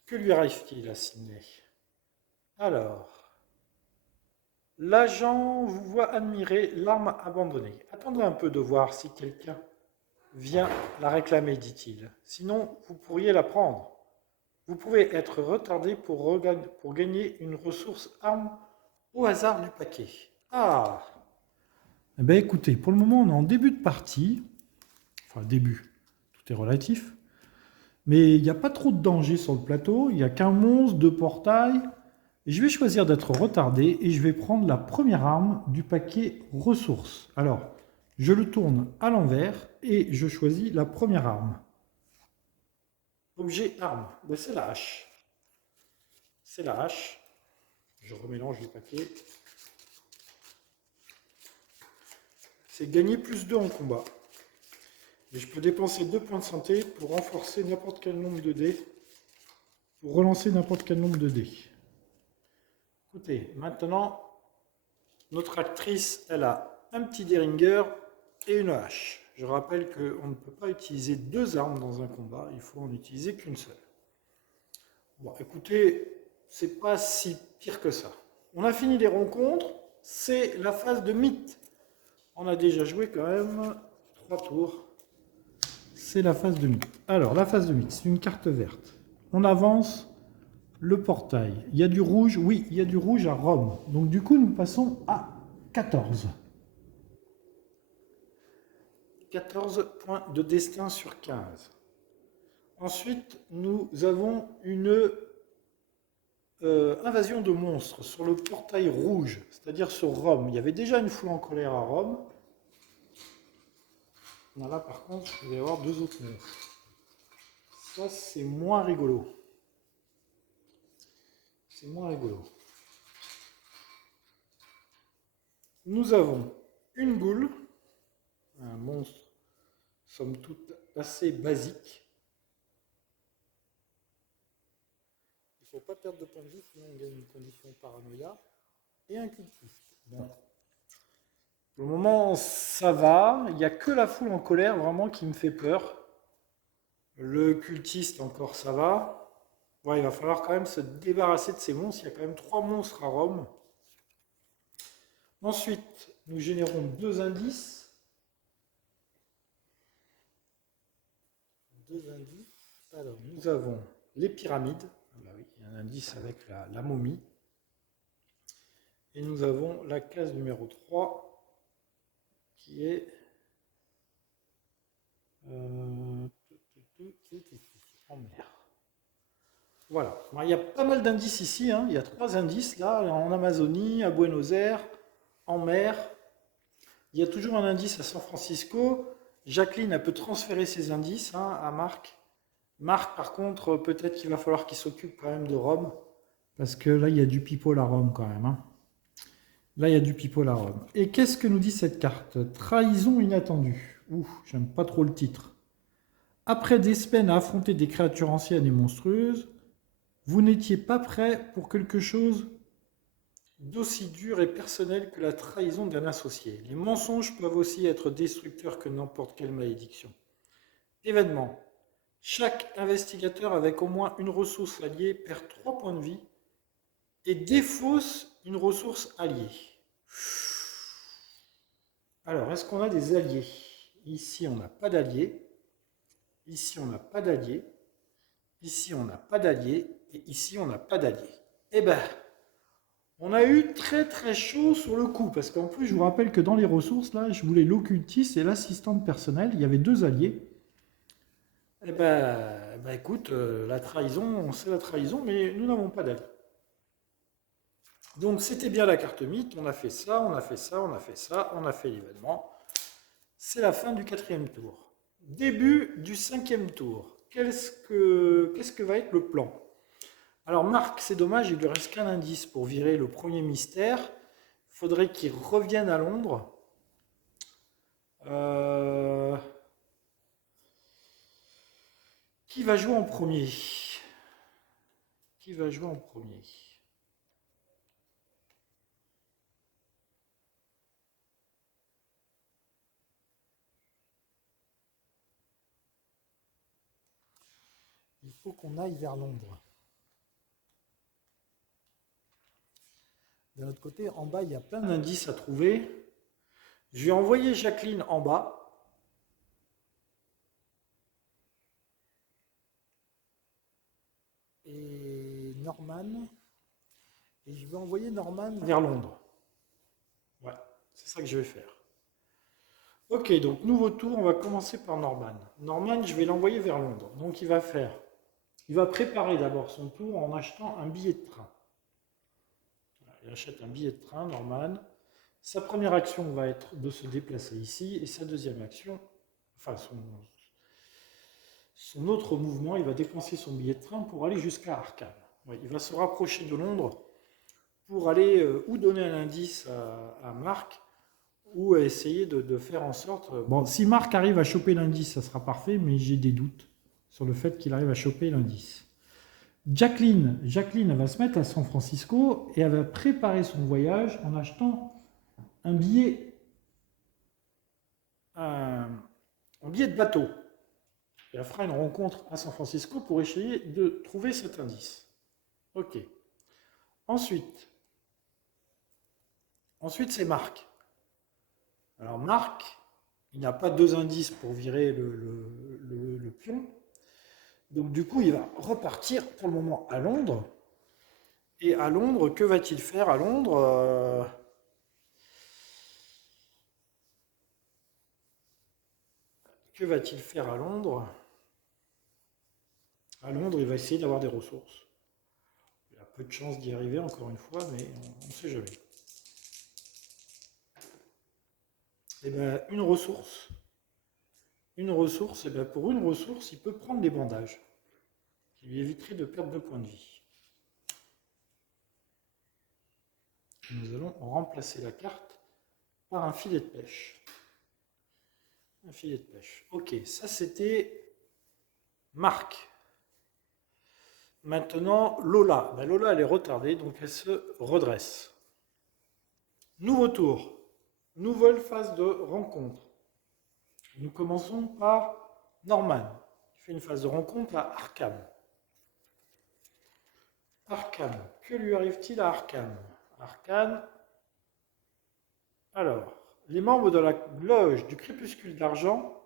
Que lui arrive-t-il à Sydney? Alors, l'agent vous voit admirer l'arme abandonnée. Attendez un peu de voir si quelqu'un vient la réclamer, dit-il. Sinon, vous pourriez la prendre. Vous pouvez être retardé pour gagner une ressource arme au hasard du paquet. Ah! Eh bien écoutez, pour le moment, on est en début de partie. Enfin, début, tout est relatif. Mais il n'y a pas trop de danger sur le plateau. Il n'y a qu'un monstre, 2 portails. Et je vais choisir d'être retardé et je vais prendre la première arme du paquet ressources. Alors, je le tourne à l'envers et je choisis la première arme. Objet arme, ben, c'est la hache. C'est la hache. Je remélange les paquets. C'est gagner plus 2 en combat. Et je peux dépenser 2 points de santé pour renforcer n'importe quel nombre de dés. Pour relancer n'importe quel nombre de dés. Écoutez, maintenant, notre actrice, elle a un petit Derringer et une hache. Je rappelle qu'on ne peut pas utiliser 2 armes dans un combat, il faut en utiliser qu'une seule. Bon, écoutez, c'est pas si pire que ça. On a fini les rencontres, c'est la phase de mythe. On a déjà joué quand même 3 tours. C'est la phase de mythe. Alors, la phase de mythe, c'est une carte verte. On avance le portail. Il y a du rouge, oui, il y a du rouge à Rome. Donc du coup, nous passons à 14. 14 points de destin sur 15. Ensuite, nous avons une invasion de monstres sur le portail rouge, c'est-à-dire sur Rome. Il y avait déjà une foule en colère à Rome. Là, par contre, il va y avoir 2 autres monstres. Ça, c'est moins rigolo. C'est moins rigolo. Nous avons une boule, un monstre, somme toute, assez basique. Il ne faut pas perdre de points de vie, sinon on gagne une condition paranoïa. Et un cultiste. Bon. Pour le moment, ça va. Il n'y a que la foule en colère, vraiment, qui me fait peur. Le cultiste, encore, ça va. Ouais, il va falloir quand même se débarrasser de ces monstres. Il y a quand même 3 monstres à Rome. Ensuite, nous générons 2 indices. 2 indices. Alors, nous avons les pyramides. Ah bah oui, il y a un indice avec la momie. Et nous avons la case numéro 3 qui est en mer. Voilà. Alors, il y a pas mal d'indices ici, hein. Il y a 3 indices là, en Amazonie, à Buenos Aires, en mer. Il y a toujours un indice à San Francisco. Jacqueline, elle peut transférer ses indices, hein, à Marc. Marc, par contre, peut-être qu'il va falloir qu'il s'occupe quand même de Rome. Parce que là, il y a du people à Rome quand même, hein. Là, il y a du people à Rome. Et qu'est-ce que nous dit cette carte? Trahison inattendue. Ouh, j'aime pas trop le titre. Après des semaines à affronter des créatures anciennes et monstrueuses, vous n'étiez pas prêt pour quelque chose d'aussi dur et personnel que la trahison d'un associé. Les mensonges peuvent aussi être destructeurs que n'importe quelle malédiction. Événement. Chaque investigateur avec au moins une ressource alliée perd 3 points de vie et défausse une ressource alliée. Alors, est-ce qu'on a des alliés? Ici, on n'a pas d'alliés. Ici, on n'a pas d'alliés. Ici, on n'a pas d'alliés. Et ici, on n'a pas d'alliés. Eh ben, on a eu très très chaud sur le coup. Parce qu'en plus, je vous rappelle que dans les ressources, là, je voulais l'occultiste et l'assistante personnelle. Il y avait 2 alliés. Eh ben écoute, la trahison, c'est la trahison, mais nous n'avons pas d'alliés. Donc c'était bien la carte mythe, on a fait ça, on a fait ça, on a fait ça, on a fait l'événement. C'est la fin du 4e tour. Début du 5e tour. Qu'est-ce que va être le plan? Alors Marc, c'est dommage, il lui reste qu'un indice pour virer le premier mystère. Il faudrait qu'il revienne à Londres. Qui va jouer en premier? Qui va jouer en premier? Il faut qu'on aille vers Londres. D'un autre côté, en bas, il y a plein d'indices à trouver. Je vais envoyer Jacqueline en bas. Et Norman. Et je vais envoyer Norman vers Londres. Ouais, c'est ça que je vais faire. Ok, donc nouveau tour, on va commencer par Norman. Norman, je vais l'envoyer vers Londres. Donc il va préparer d'abord son tour en achetant un billet de train. Il achète un billet de train, Norman. Sa première action va être de se déplacer ici, et sa deuxième action, enfin son autre mouvement, il va dépenser son billet de train pour aller jusqu'à Arkham. Ouais, il va se rapprocher de Londres pour aller ou donner un indice à Marc, ou à essayer de faire en sorte... Bon, si Marc arrive à choper l'indice, ça sera parfait, mais j'ai des doutes sur le fait qu'il arrive à choper l'indice. Jacqueline, elle va se mettre à San Francisco et elle va préparer son voyage en achetant un billet, un billet de bateau. Et elle fera une rencontre à San Francisco pour essayer de trouver cet indice. Ok. Ensuite c'est Marc. Alors Marc, il n'a pas 2 indices pour virer le pion. Donc du coup, il va repartir pour le moment à Londres. Et à Londres, que va-t-il faire à Londres? Que va-t-il faire à Londres? À Londres, il va essayer d'avoir des ressources. Il a peu de chances d'y arriver, encore une fois, mais on ne sait jamais. Et bien, une ressource, et bien pour une ressource, il peut prendre des bandages, qui lui éviterait de perdre 2 points de vie. Nous allons remplacer la carte par un filet de pêche. Un filet de pêche. Ok, ça c'était Marc. Maintenant, Lola. Ben, Lola, elle est retardée, donc elle se redresse. Nouveau tour. Nouvelle phase de rencontre. Nous commençons par Norman. Il fait une phase de rencontre à Arkham. Arkham. Que lui arrive-t-il à Arkham? Arkham. Alors, les membres de la loge du crépuscule d'argent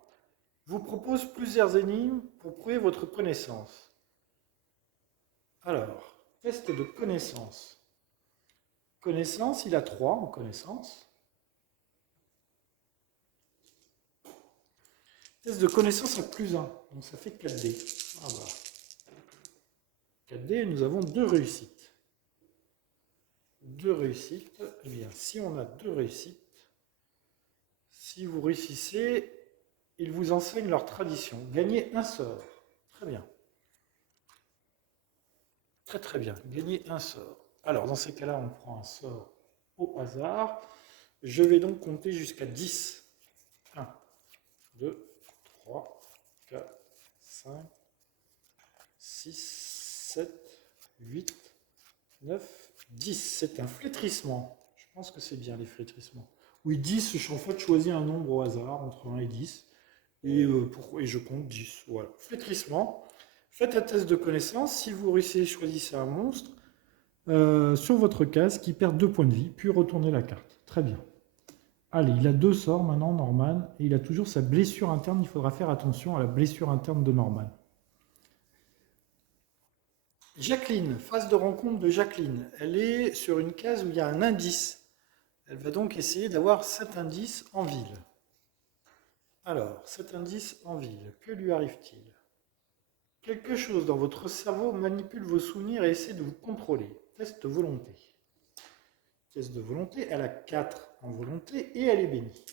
vous proposent plusieurs énigmes pour prouver votre connaissance. Alors, test de connaissance. Connaissance, il a 3 en connaissance. Test de connaissance à +1, donc ça fait 4D. Ah bah. 4D, nous avons 2 réussites. 2 réussites. Eh bien, si on a 2 réussites, si vous réussissez, ils vous enseignent leur tradition. Gagnez un sort. Très bien. Très très bien. Gagnez un sort. Alors, dans ces cas-là, on prend un sort au hasard. Je vais donc compter jusqu'à 10. 1, 2, 3, 4, 5, 6, 7, 8, 9, 10. C'est un flétrissement. Je pense que c'est bien les flétrissements. Oui, 10, je en fait choisis un nombre au hasard entre 1 et 10. Et je compte 10. Voilà. Flétrissement. Faites un test de connaissance. Si vous réussissez, choisissez un monstre sur votre case qui perd 2 points de vie, puis retournez la carte. Très bien. Allez, il a 2 sorts maintenant, Norman, et il a toujours sa blessure interne. Il faudra faire attention à la blessure interne de Norman. Jacqueline, phase de rencontre de Jacqueline. Elle est sur une case où il y a un indice. Elle va donc essayer d'avoir cet indice en ville. Alors, cet indice en ville, que lui arrive-t-il? Quelque chose dans votre cerveau manipule vos souvenirs et essaie de vous contrôler. Test de volonté. Test de volonté, elle a 4 en volonté et elle est bénie.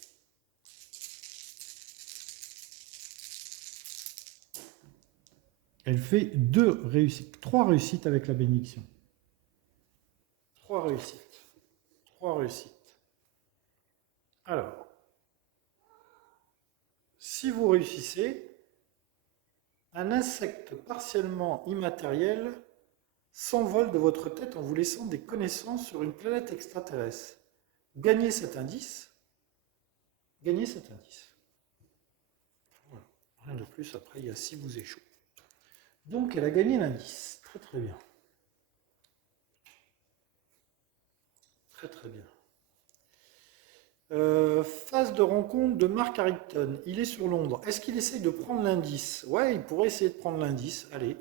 Elle fait 2 réussites, 3 réussites avec la bénédiction. 3 réussites. 3 réussites. Alors, si vous réussissez, un insecte partiellement immatériel s'envole de votre tête en vous laissant des connaissances sur une planète extraterrestre. Gagnez cet indice. Gagnez cet indice. Voilà. Rien de plus, après il y a si vous échouez. Donc elle a gagné l'indice. Très très bien. Très très bien. Phase de rencontre de Mark Harrington. Il est sur Londres. Est-ce qu'il essaye de prendre l'indice? Ouais, il pourrait essayer de prendre l'indice. Allez.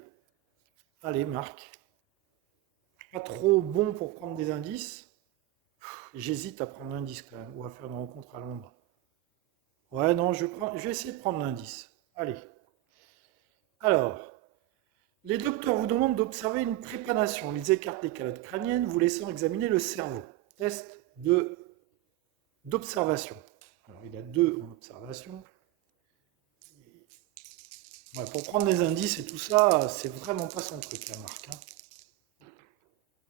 Allez, Marc. Pas trop bon pour prendre des indices. J'hésite à prendre l'indice quand même, ou à faire une rencontre à Londres. Ouais, non, je vais essayer de prendre l'indice. Allez. Alors, les docteurs vous demandent d'observer une trépanation. Ils écartent les calottes crâniennes, vous laissant examiner le cerveau. Test d'observation. Alors, il a 2 en observation. Ouais, pour prendre des indices et tout ça, c'est vraiment pas son truc, la marque.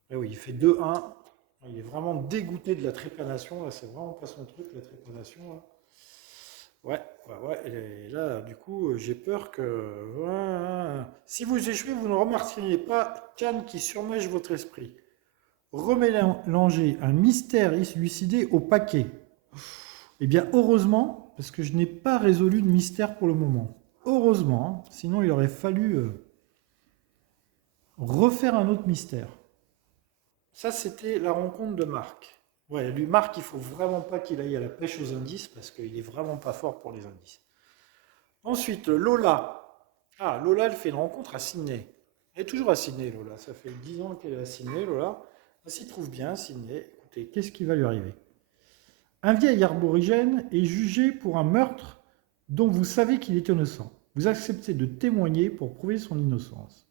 Et oui, il fait 2-1. Il est vraiment dégoûté de la trépanation. Là, c'est vraiment pas son truc, la trépanation. Là. Ouais. Et là, du coup, j'ai peur que... Ouais. Si vous échouez, vous ne remarquerez pas Can qui surmèche votre esprit. Remélanger un mystère élucidé au paquet. Eh bien, heureusement, parce que je n'ai pas résolu de mystère pour le moment. Heureusement, hein, sinon il aurait fallu refaire un autre mystère. Ça, c'était la rencontre de Marc. Ouais, lui, Marc, il faut vraiment pas qu'il aille à la pêche aux indices parce qu'il est vraiment pas fort pour les indices. Ensuite, Lola. Ah, Lola, elle fait une rencontre à Sydney. Elle est toujours à Sydney, Lola. Ça fait 10 ans qu'elle est à Sydney, Lola. Elle s'y trouve bien, Sydney. Écoutez, qu'est-ce qui va lui arriver? Un vieil aborigène est jugé pour un meurtre dont vous savez qu'il est innocent. Vous acceptez de témoigner pour prouver son innocence.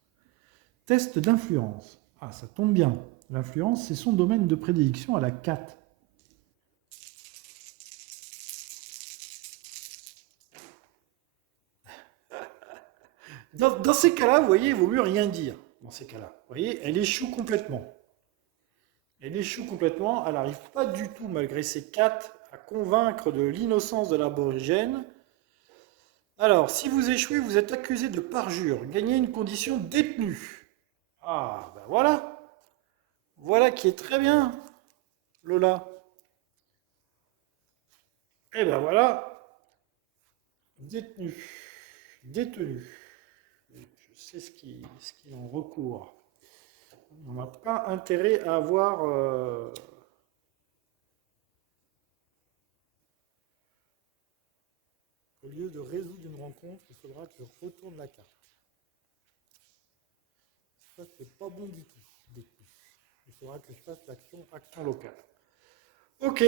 Test d'influence. Ah, ça tombe bien. L'influence, c'est son domaine de prédilection à la 4. Dans ces cas-là, vous voyez, il vaut mieux rien dire. Dans ces cas-là, vous voyez, elle échoue complètement. Elle échoue complètement. Elle n'arrive pas du tout, malgré ses 4, à convaincre de l'innocence de l'aborigène. Alors, si vous échouez, vous êtes accusé de parjure. Gagnez une condition détenue. Ah, ben voilà. Voilà qui est très bien, Lola. Et ben voilà, détenu. Détenu. Je sais ce qui en recourt. On n'a pas intérêt à avoir... Au lieu de résoudre une rencontre, il faudra que je retourne la carte. Ça, c'est pas bon du tout. Détenu. Il faudra que je fasse l'action action locale. Ok,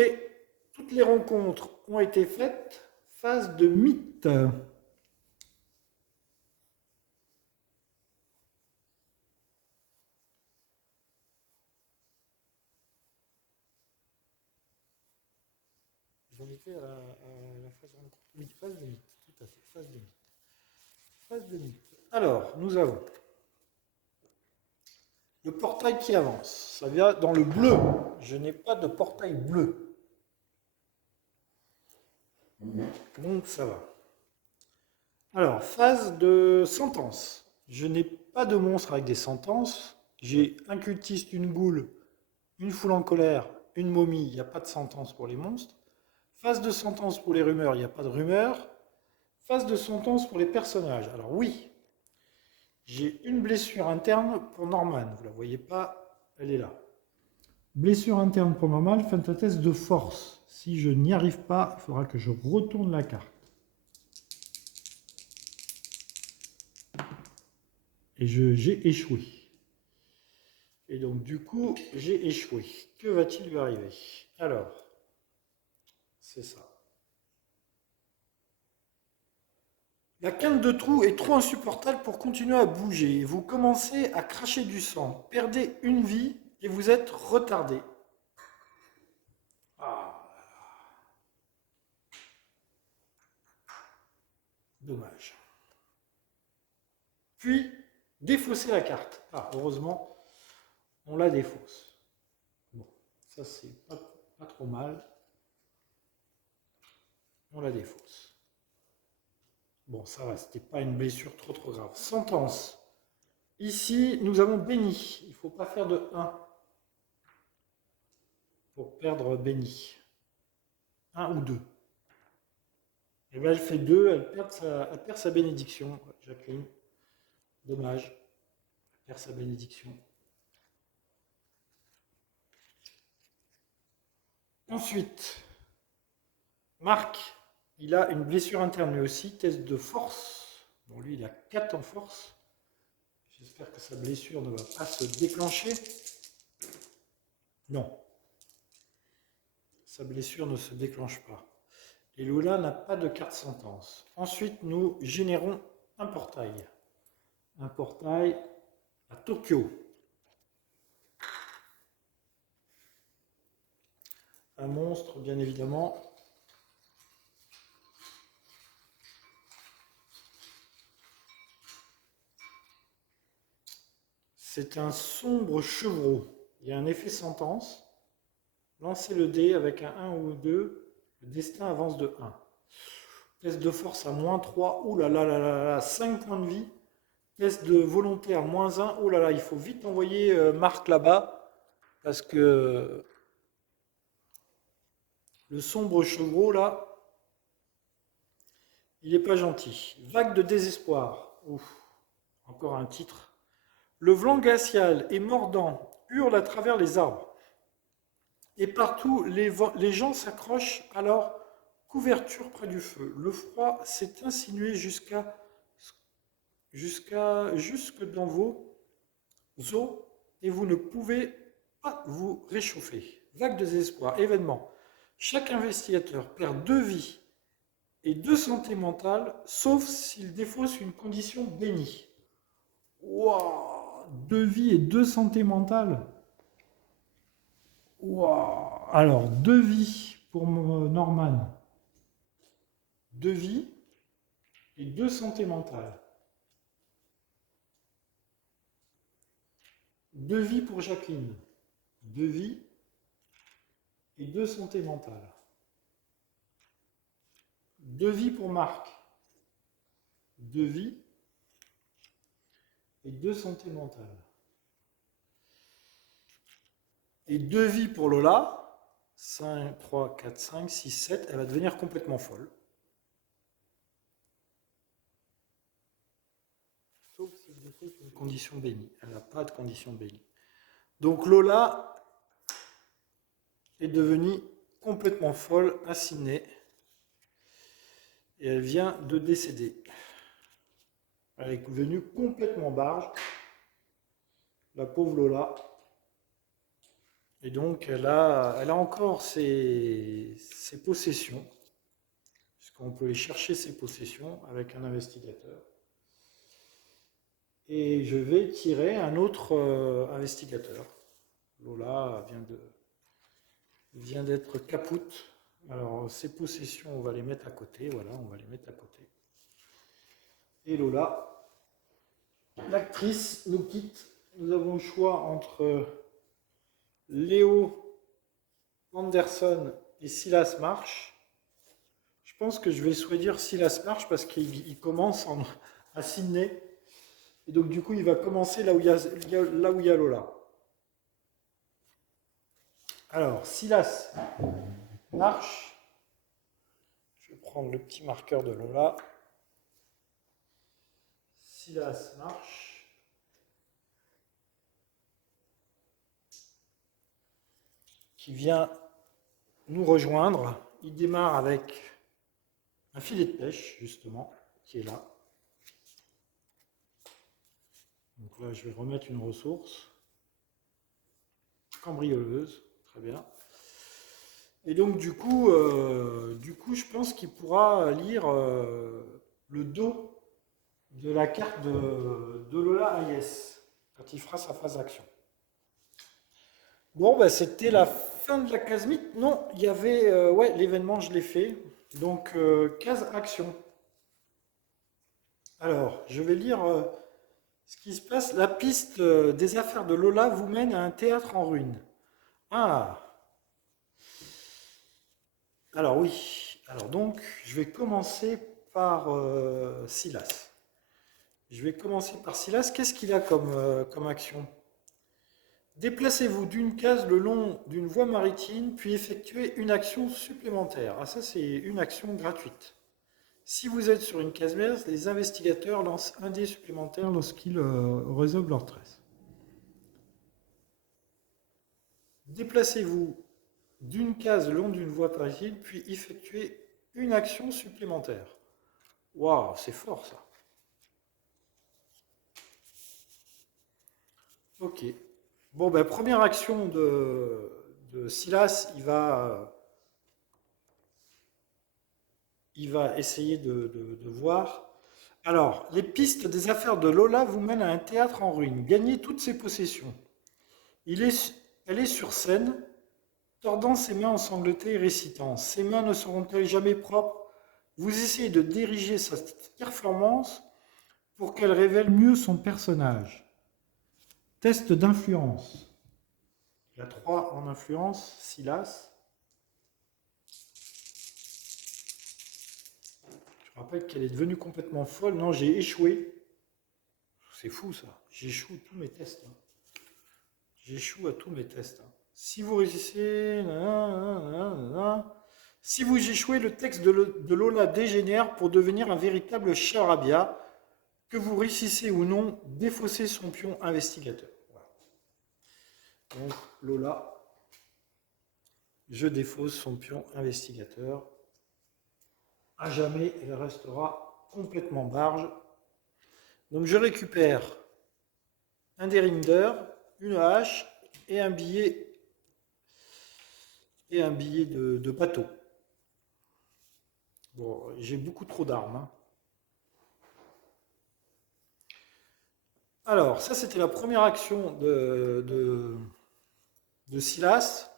toutes les rencontres ont été faites. Phase de mythe. J'en étais à la phase de mythe. Oui, phase de mythe, tout à fait, phase de mythe. Phase de mythe. Alors, nous avons le portail qui avance. Ça vient dans le bleu. Je n'ai pas de portail bleu. Donc ça va. Alors, phase de sentence. Je n'ai pas de monstre avec des sentences. J'ai un cultiste, une goule, une foule en colère, une momie. Il n'y a pas de sentence pour les monstres. Phase de sentence pour les rumeurs. Il n'y a pas de rumeurs. Phase de sentence pour les personnages. Alors oui, j'ai une blessure interne pour Norman. Vous ne la voyez pas, elle est là. Blessure interne pour Norman, fin de test de force. Si je n'y arrive pas, il faudra que je retourne la carte. Et j'ai échoué. Et donc du coup, j'ai échoué. Que va-t-il lui arriver? Alors, c'est ça. La quinte de trou est trop insupportable pour continuer à bouger. Vous commencez à cracher du sang, perdez une vie et vous êtes retardé. Ah, dommage. Puis, défausser la carte. Ah, heureusement, on la défausse. Bon, ça c'est pas trop mal. On la défausse. Bon, ça va, c'était pas une blessure trop grave. Sentence. Ici, nous avons béni. Il ne faut pas faire de 1 pour perdre béni. 1 ou 2. Et bien, elle fait 2, elle perd sa bénédiction, Jacqueline. Dommage. Elle perd sa bénédiction. Ensuite, Marc, il a une blessure interne lui aussi, test de force. Bon, lui, il a 4 en force. J'espère que sa blessure ne va pas se déclencher. Non. Sa blessure ne se déclenche pas. Et Lola n'a pas de carte sentence. Ensuite, nous générons un portail. Un portail à Tokyo. Un monstre, bien évidemment. C'est un sombre chevreau. Il y a un effet sentence. Lancez le dé avec un 1 ou 2. Le destin avance de 1. Test de force à moins 3. Ouh là là là là là. 5 points de vie. Test de volontaire moins 1. Oh là là, il faut vite envoyer Marc là-bas. Parce que le sombre chevreau là, il n'est pas gentil. Vague de désespoir. Ouf. Encore un titre. Le vent glacial et mordant hurle à travers les arbres. Et partout, les gens s'accrochent à leur couverture près du feu. Le froid s'est insinué jusque dans vos os et vous ne pouvez pas vous réchauffer. Vague de désespoir. Événement. Chaque investigateur perd 2 vies et 2 santé mentale, sauf s'il défausse une condition bénie. Waouh, 2 vies et 2 santé mentale. Waouh. Alors, 2 vies pour Norman. 2 vies et 2 santé mentale. 2 vies pour Jacqueline. 2 vies et 2 santé mentale. 2 vies pour Marc. 2 vies et 2 santé mentale. Et 2 vies pour Lola. 5, 3, 4, 5, 6, 7. Elle va devenir complètement folle. Sauf si elle défausse une condition bénie. Elle n'a pas de condition bénie. Donc Lola est devenue complètement folle, assinée. Et elle vient de décéder. Elle est devenue complètement barge. La pauvre Lola. Et donc elle a encore ses possessions. Puisqu'on peut aller chercher ses possessions avec un investigateur. Et je vais tirer un autre investigateur. Lola vient d'être capoute. Alors, ces possessions, on va les mettre à côté. Voilà, on va les mettre à côté. Et Lola, l'actrice, nous quitte. Nous avons le choix entre Léo Anderson et Silas Marsh. Je pense que je vais choisir Silas Marsh parce qu'il commence à Sydney. Et donc, du coup, il va commencer là où il y a Lola. Alors, Silas Marsh. Je vais prendre le petit marqueur de Lola. Silas Marsh. Qui vient nous rejoindre. Il démarre avec un filet de pêche, justement, qui est là. Donc là, je vais remettre une ressource. Cambrioleuse, très bien. Et donc, du coup, je pense qu'il pourra lire le dos de la carte de Lola Hayes quand il fera sa phase d'action. Bon, bah, c'était la fin de la case mythe. Non, il y avait... ouais, l'événement, je l'ai fait. Donc, case action. Alors, je vais lire ce qui se passe. La piste des affaires de Lola vous mène à un théâtre en ruine. Ah, alors oui. Alors donc, je vais commencer par Silas. Je vais commencer par Silas. Qu'est-ce qu'il a comme action? Déplacez-vous d'une case le long d'une voie maritime, puis effectuez une action supplémentaire. Ah, ça, c'est une action gratuite. Si vous êtes sur une case verte, les investigateurs lancent un dé supplémentaire lorsqu'ils résolvent leur tresse. Déplacez-vous d'une case le long d'une voie maritime, puis effectuez une action supplémentaire. Waouh, c'est fort ça. Ok. Bon, ben, première action de Silas, il va essayer de voir. Alors, les pistes des affaires de Lola vous mènent à un théâtre en ruine. Gagnez toutes ses possessions. Elle est sur scène, tordant ses mains ensanglantées et récitant. Ses mains ne seront-elles jamais propres? Vous essayez de diriger sa performance pour qu'elle révèle mieux son personnage. Test d'influence. Il y a 3 en influence, Silas. Je rappelle qu'elle est devenue complètement folle. Non, j'ai échoué. C'est fou ça. J'échoue tous mes tests. J'échoue à tous mes tests. Si vous réussissez... Si vous échouez, le texte de Lola dégénère pour devenir un véritable charabia. Que vous réussissez ou non, défaussez son pion investigateur. Voilà. Donc Lola, je défausse son pion investigateur. À jamais, elle restera complètement barge. Donc je récupère un derinder, une hache et un billet de bateau. Bon, j'ai beaucoup trop d'armes. Hein. Alors, ça c'était la première action de Silas.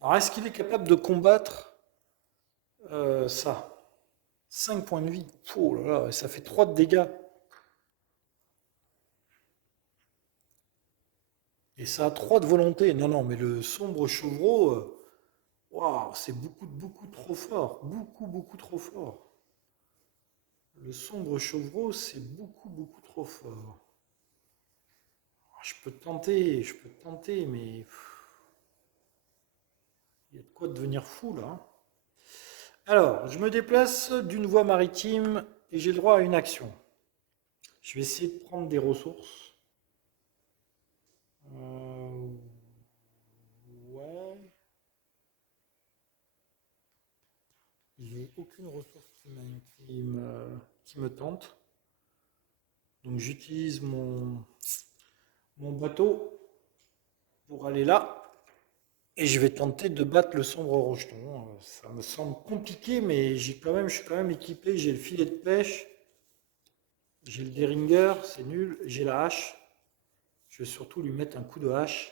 Alors, est-ce qu'il est capable de combattre ça? 5 points de vie. Oh là là, ça fait 3 de dégâts. Et ça a 3 de volonté. Non, non, mais le sombre chevreau, waouh, c'est beaucoup trop fort. Beaucoup trop fort. Le sombre chevreau, c'est beaucoup trop fort. Je peux tenter, mais il y a de quoi devenir fou là. Alors, je me déplace d'une voie maritime et j'ai le droit à une action. Je vais essayer de prendre des ressources. Ouais. J'ai aucune ressource qui me tente. Donc j'utilise mon bateau pour aller là. Et je vais tenter de battre le sombre rejeton. Ça me semble compliqué, mais je suis quand même équipé. J'ai le filet de pêche, j'ai le deringer, c'est nul. J'ai la hache. Je vais surtout lui mettre un coup de hache.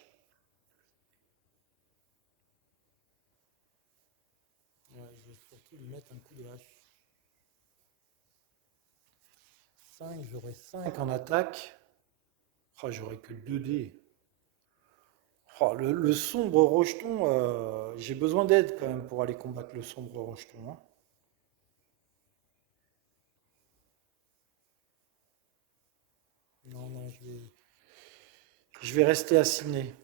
mettre un coup de hache. 5, j'aurai 5 en attaque. Oh, j'aurai que 2 dés. Oh, le sombre rejeton, j'ai besoin d'aide quand même pour aller combattre le sombre rejeton, hein. Non, non, je vais rester assigné.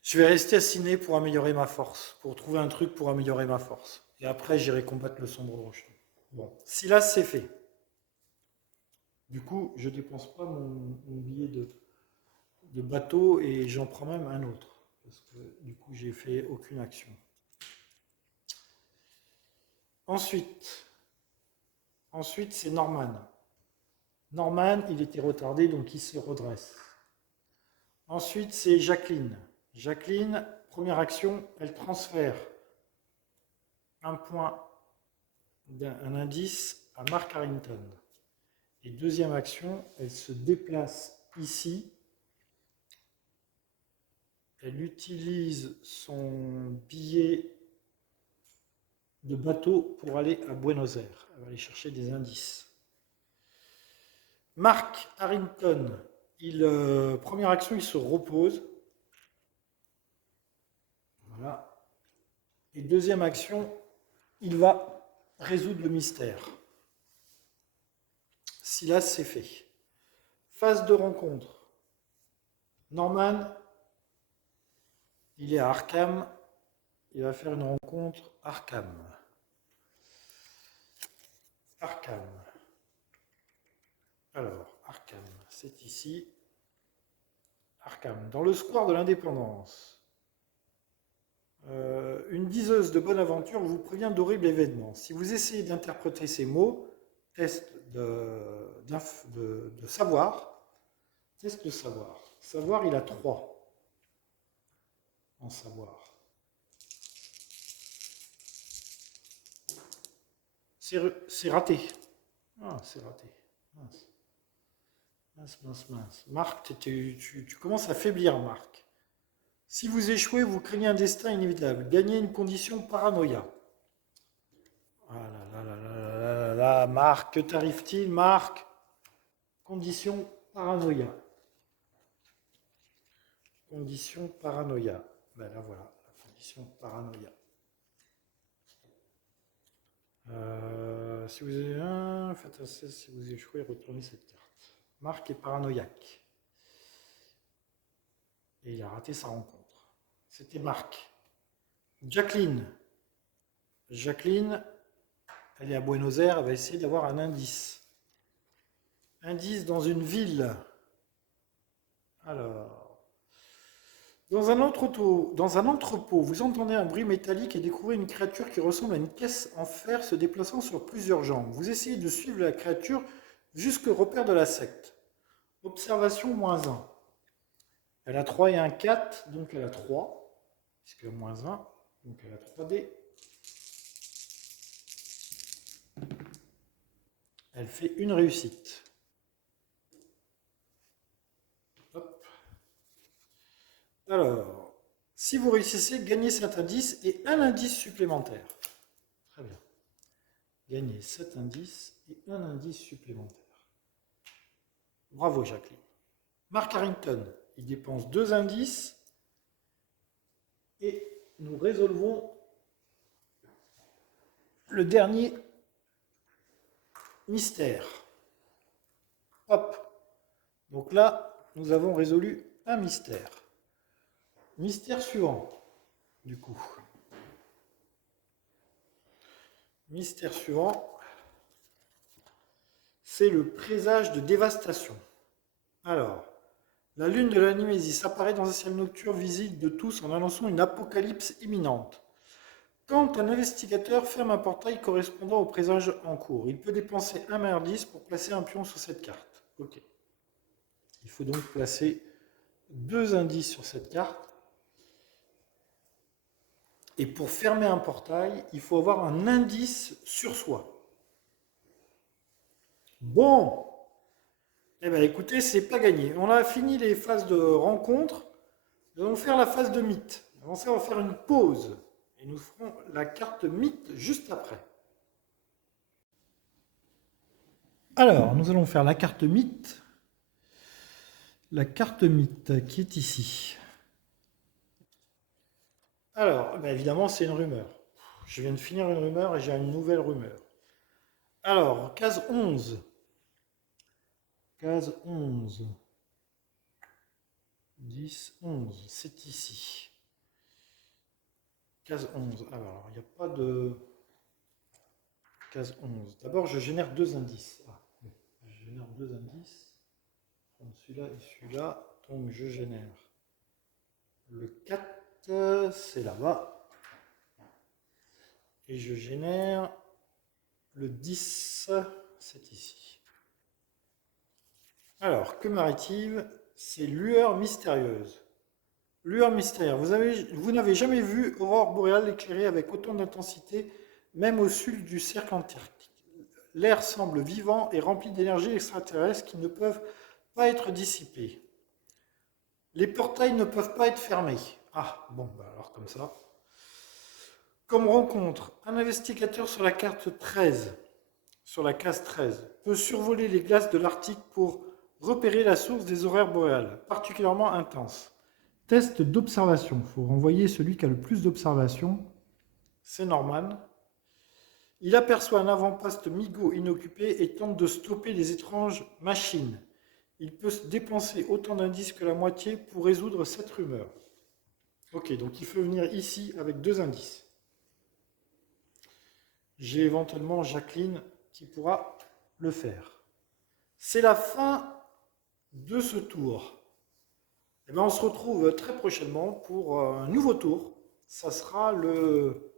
Je vais rester assigné pour améliorer ma force, pour trouver un truc pour améliorer ma force. Et après, j'irai combattre le sombre rejeton. Bon, Silas, c'est fait. Du coup, je dépense pas mon billet de bateau et j'en prends même un autre. Parce que du coup, j'ai fait aucune action. Ensuite, c'est Norman. Norman, il était retardé, donc il se redresse. Ensuite, c'est Jacqueline. Jacqueline, première action, elle transfère un point, un indice à Mark Harrington. Et deuxième action, elle se déplace ici. Elle utilise son billet de bateau pour aller à Buenos Aires. Elle va aller chercher des indices. Mark Harrington, première action, il se repose. Voilà. Et deuxième action, il va résoudre le mystère. Silas, c'est fait. Phase de rencontre. Norman, il est à Arkham. Il va faire une rencontre Arkham. Arkham. Alors, Arkham, c'est ici. Arkham, dans le square de l'Indépendance. Une diseuse de bonne aventure vous prévient d'horribles événements. Si vous essayez d'interpréter ces mots, test de savoir. Test de savoir. Savoir, il a 3 en savoir. C'est raté. Ah, c'est raté. Mince. Mince. Marc, tu commences à faiblir, Marc. Si vous échouez, vous craignez un destin inévitable. Gagnez une condition paranoïa. Ah là, Marc, que t'arrive-t-il, Marc? Condition paranoïa. Condition paranoïa. Ben là, voilà, la condition paranoïa. Si vous avez un, faites un 16, si vous échouez, retournez cette carte. Marc est paranoïaque. Et il a raté sa rencontre. C'était Marc. Jacqueline. Jacqueline, elle est à Buenos Aires, elle va essayer d'avoir un indice. Indice dans une ville. Alors. Dans un entrepôt, vous entendez un bruit métallique et découvrez une créature qui ressemble à une caisse en fer se déplaçant sur plusieurs jambes. Vous essayez de suivre la créature jusqu'au repère de la secte. Observation -1. Elle a 3 et un 4, donc elle a 3, puisque -1, donc elle a 3D. Elle fait une réussite. Hop. Alors, si vous réussissez, gagnez cet indice et un indice supplémentaire. Très bien. Gagnez 7 indices et un indice supplémentaire. Bravo, Jacqueline. Mark Harrington, il dépense 2 indices et nous résolvons le dernier mystère. Hop. Donc là, nous avons résolu un mystère. Mystère suivant, du coup. Mystère suivant, c'est le présage de dévastation. Alors, la lune de la Némésis apparaît dans un ciel nocturne visible de tous en annonçant une apocalypse imminente. Quand un investigateur ferme un portail correspondant au présage en cours, il peut dépenser un indice pour placer un pion sur cette carte. Ok. Il faut donc placer 2 indices sur cette carte. Et pour fermer un portail, il faut avoir un indice sur soi. Bon, eh bien écoutez, c'est pas gagné. On a fini les phases de rencontre. Nous allons faire la phase de mythe. Avant ça, on va faire une pause. Et nous ferons la carte mythe juste après. Alors, nous allons faire la carte mythe. La carte mythe qui est ici. Alors, évidemment, c'est une rumeur. Je viens de finir une rumeur et j'ai une nouvelle rumeur. Alors, case 11. Case 11. 10, 11. C'est ici. Case 11. Alors, il n'y a pas de... Case 11. D'abord, je génère deux indices. Je génère deux indices. Celui-là et celui-là. Donc, je génère le 4, c'est là-bas. Et je génère le 10, c'est ici. Alors, que m'arrive-t-il? C'est lueur mystérieuse. Lueur mystérieuse. Vous n'avez jamais vu aurore boréale éclairée avec autant d'intensité, même au sud du cercle antarctique. L'air semble vivant et rempli d'énergie extraterrestre qui ne peuvent pas être dissipées. Les portails ne peuvent pas être fermés. Ah, bon, alors comme ça. Comme rencontre, un investigateur sur la carte 13, sur la case 13, peut survoler les glaces de l'Arctique pour repérer la source des aurores boréales, particulièrement intenses. Test d'observation. Il faut renvoyer celui qui a le plus d'observations. C'est Norman. Il aperçoit un avant-poste MiGo inoccupé et tente de stopper les étranges machines. Il peut se dépenser autant d'indices que la moitié pour résoudre cette rumeur. Ok, donc il faut venir ici avec deux indices. J'ai éventuellement Jacqueline qui pourra le faire. C'est la fin de ce tour. Et on se retrouve très prochainement pour un nouveau tour. Ça sera le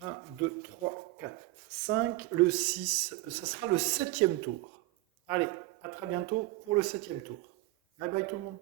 1, 2, 3, 4, 5, le 6. Ça sera le 7e tour. Allez, à très bientôt pour le 7e tour. Bye bye tout le monde.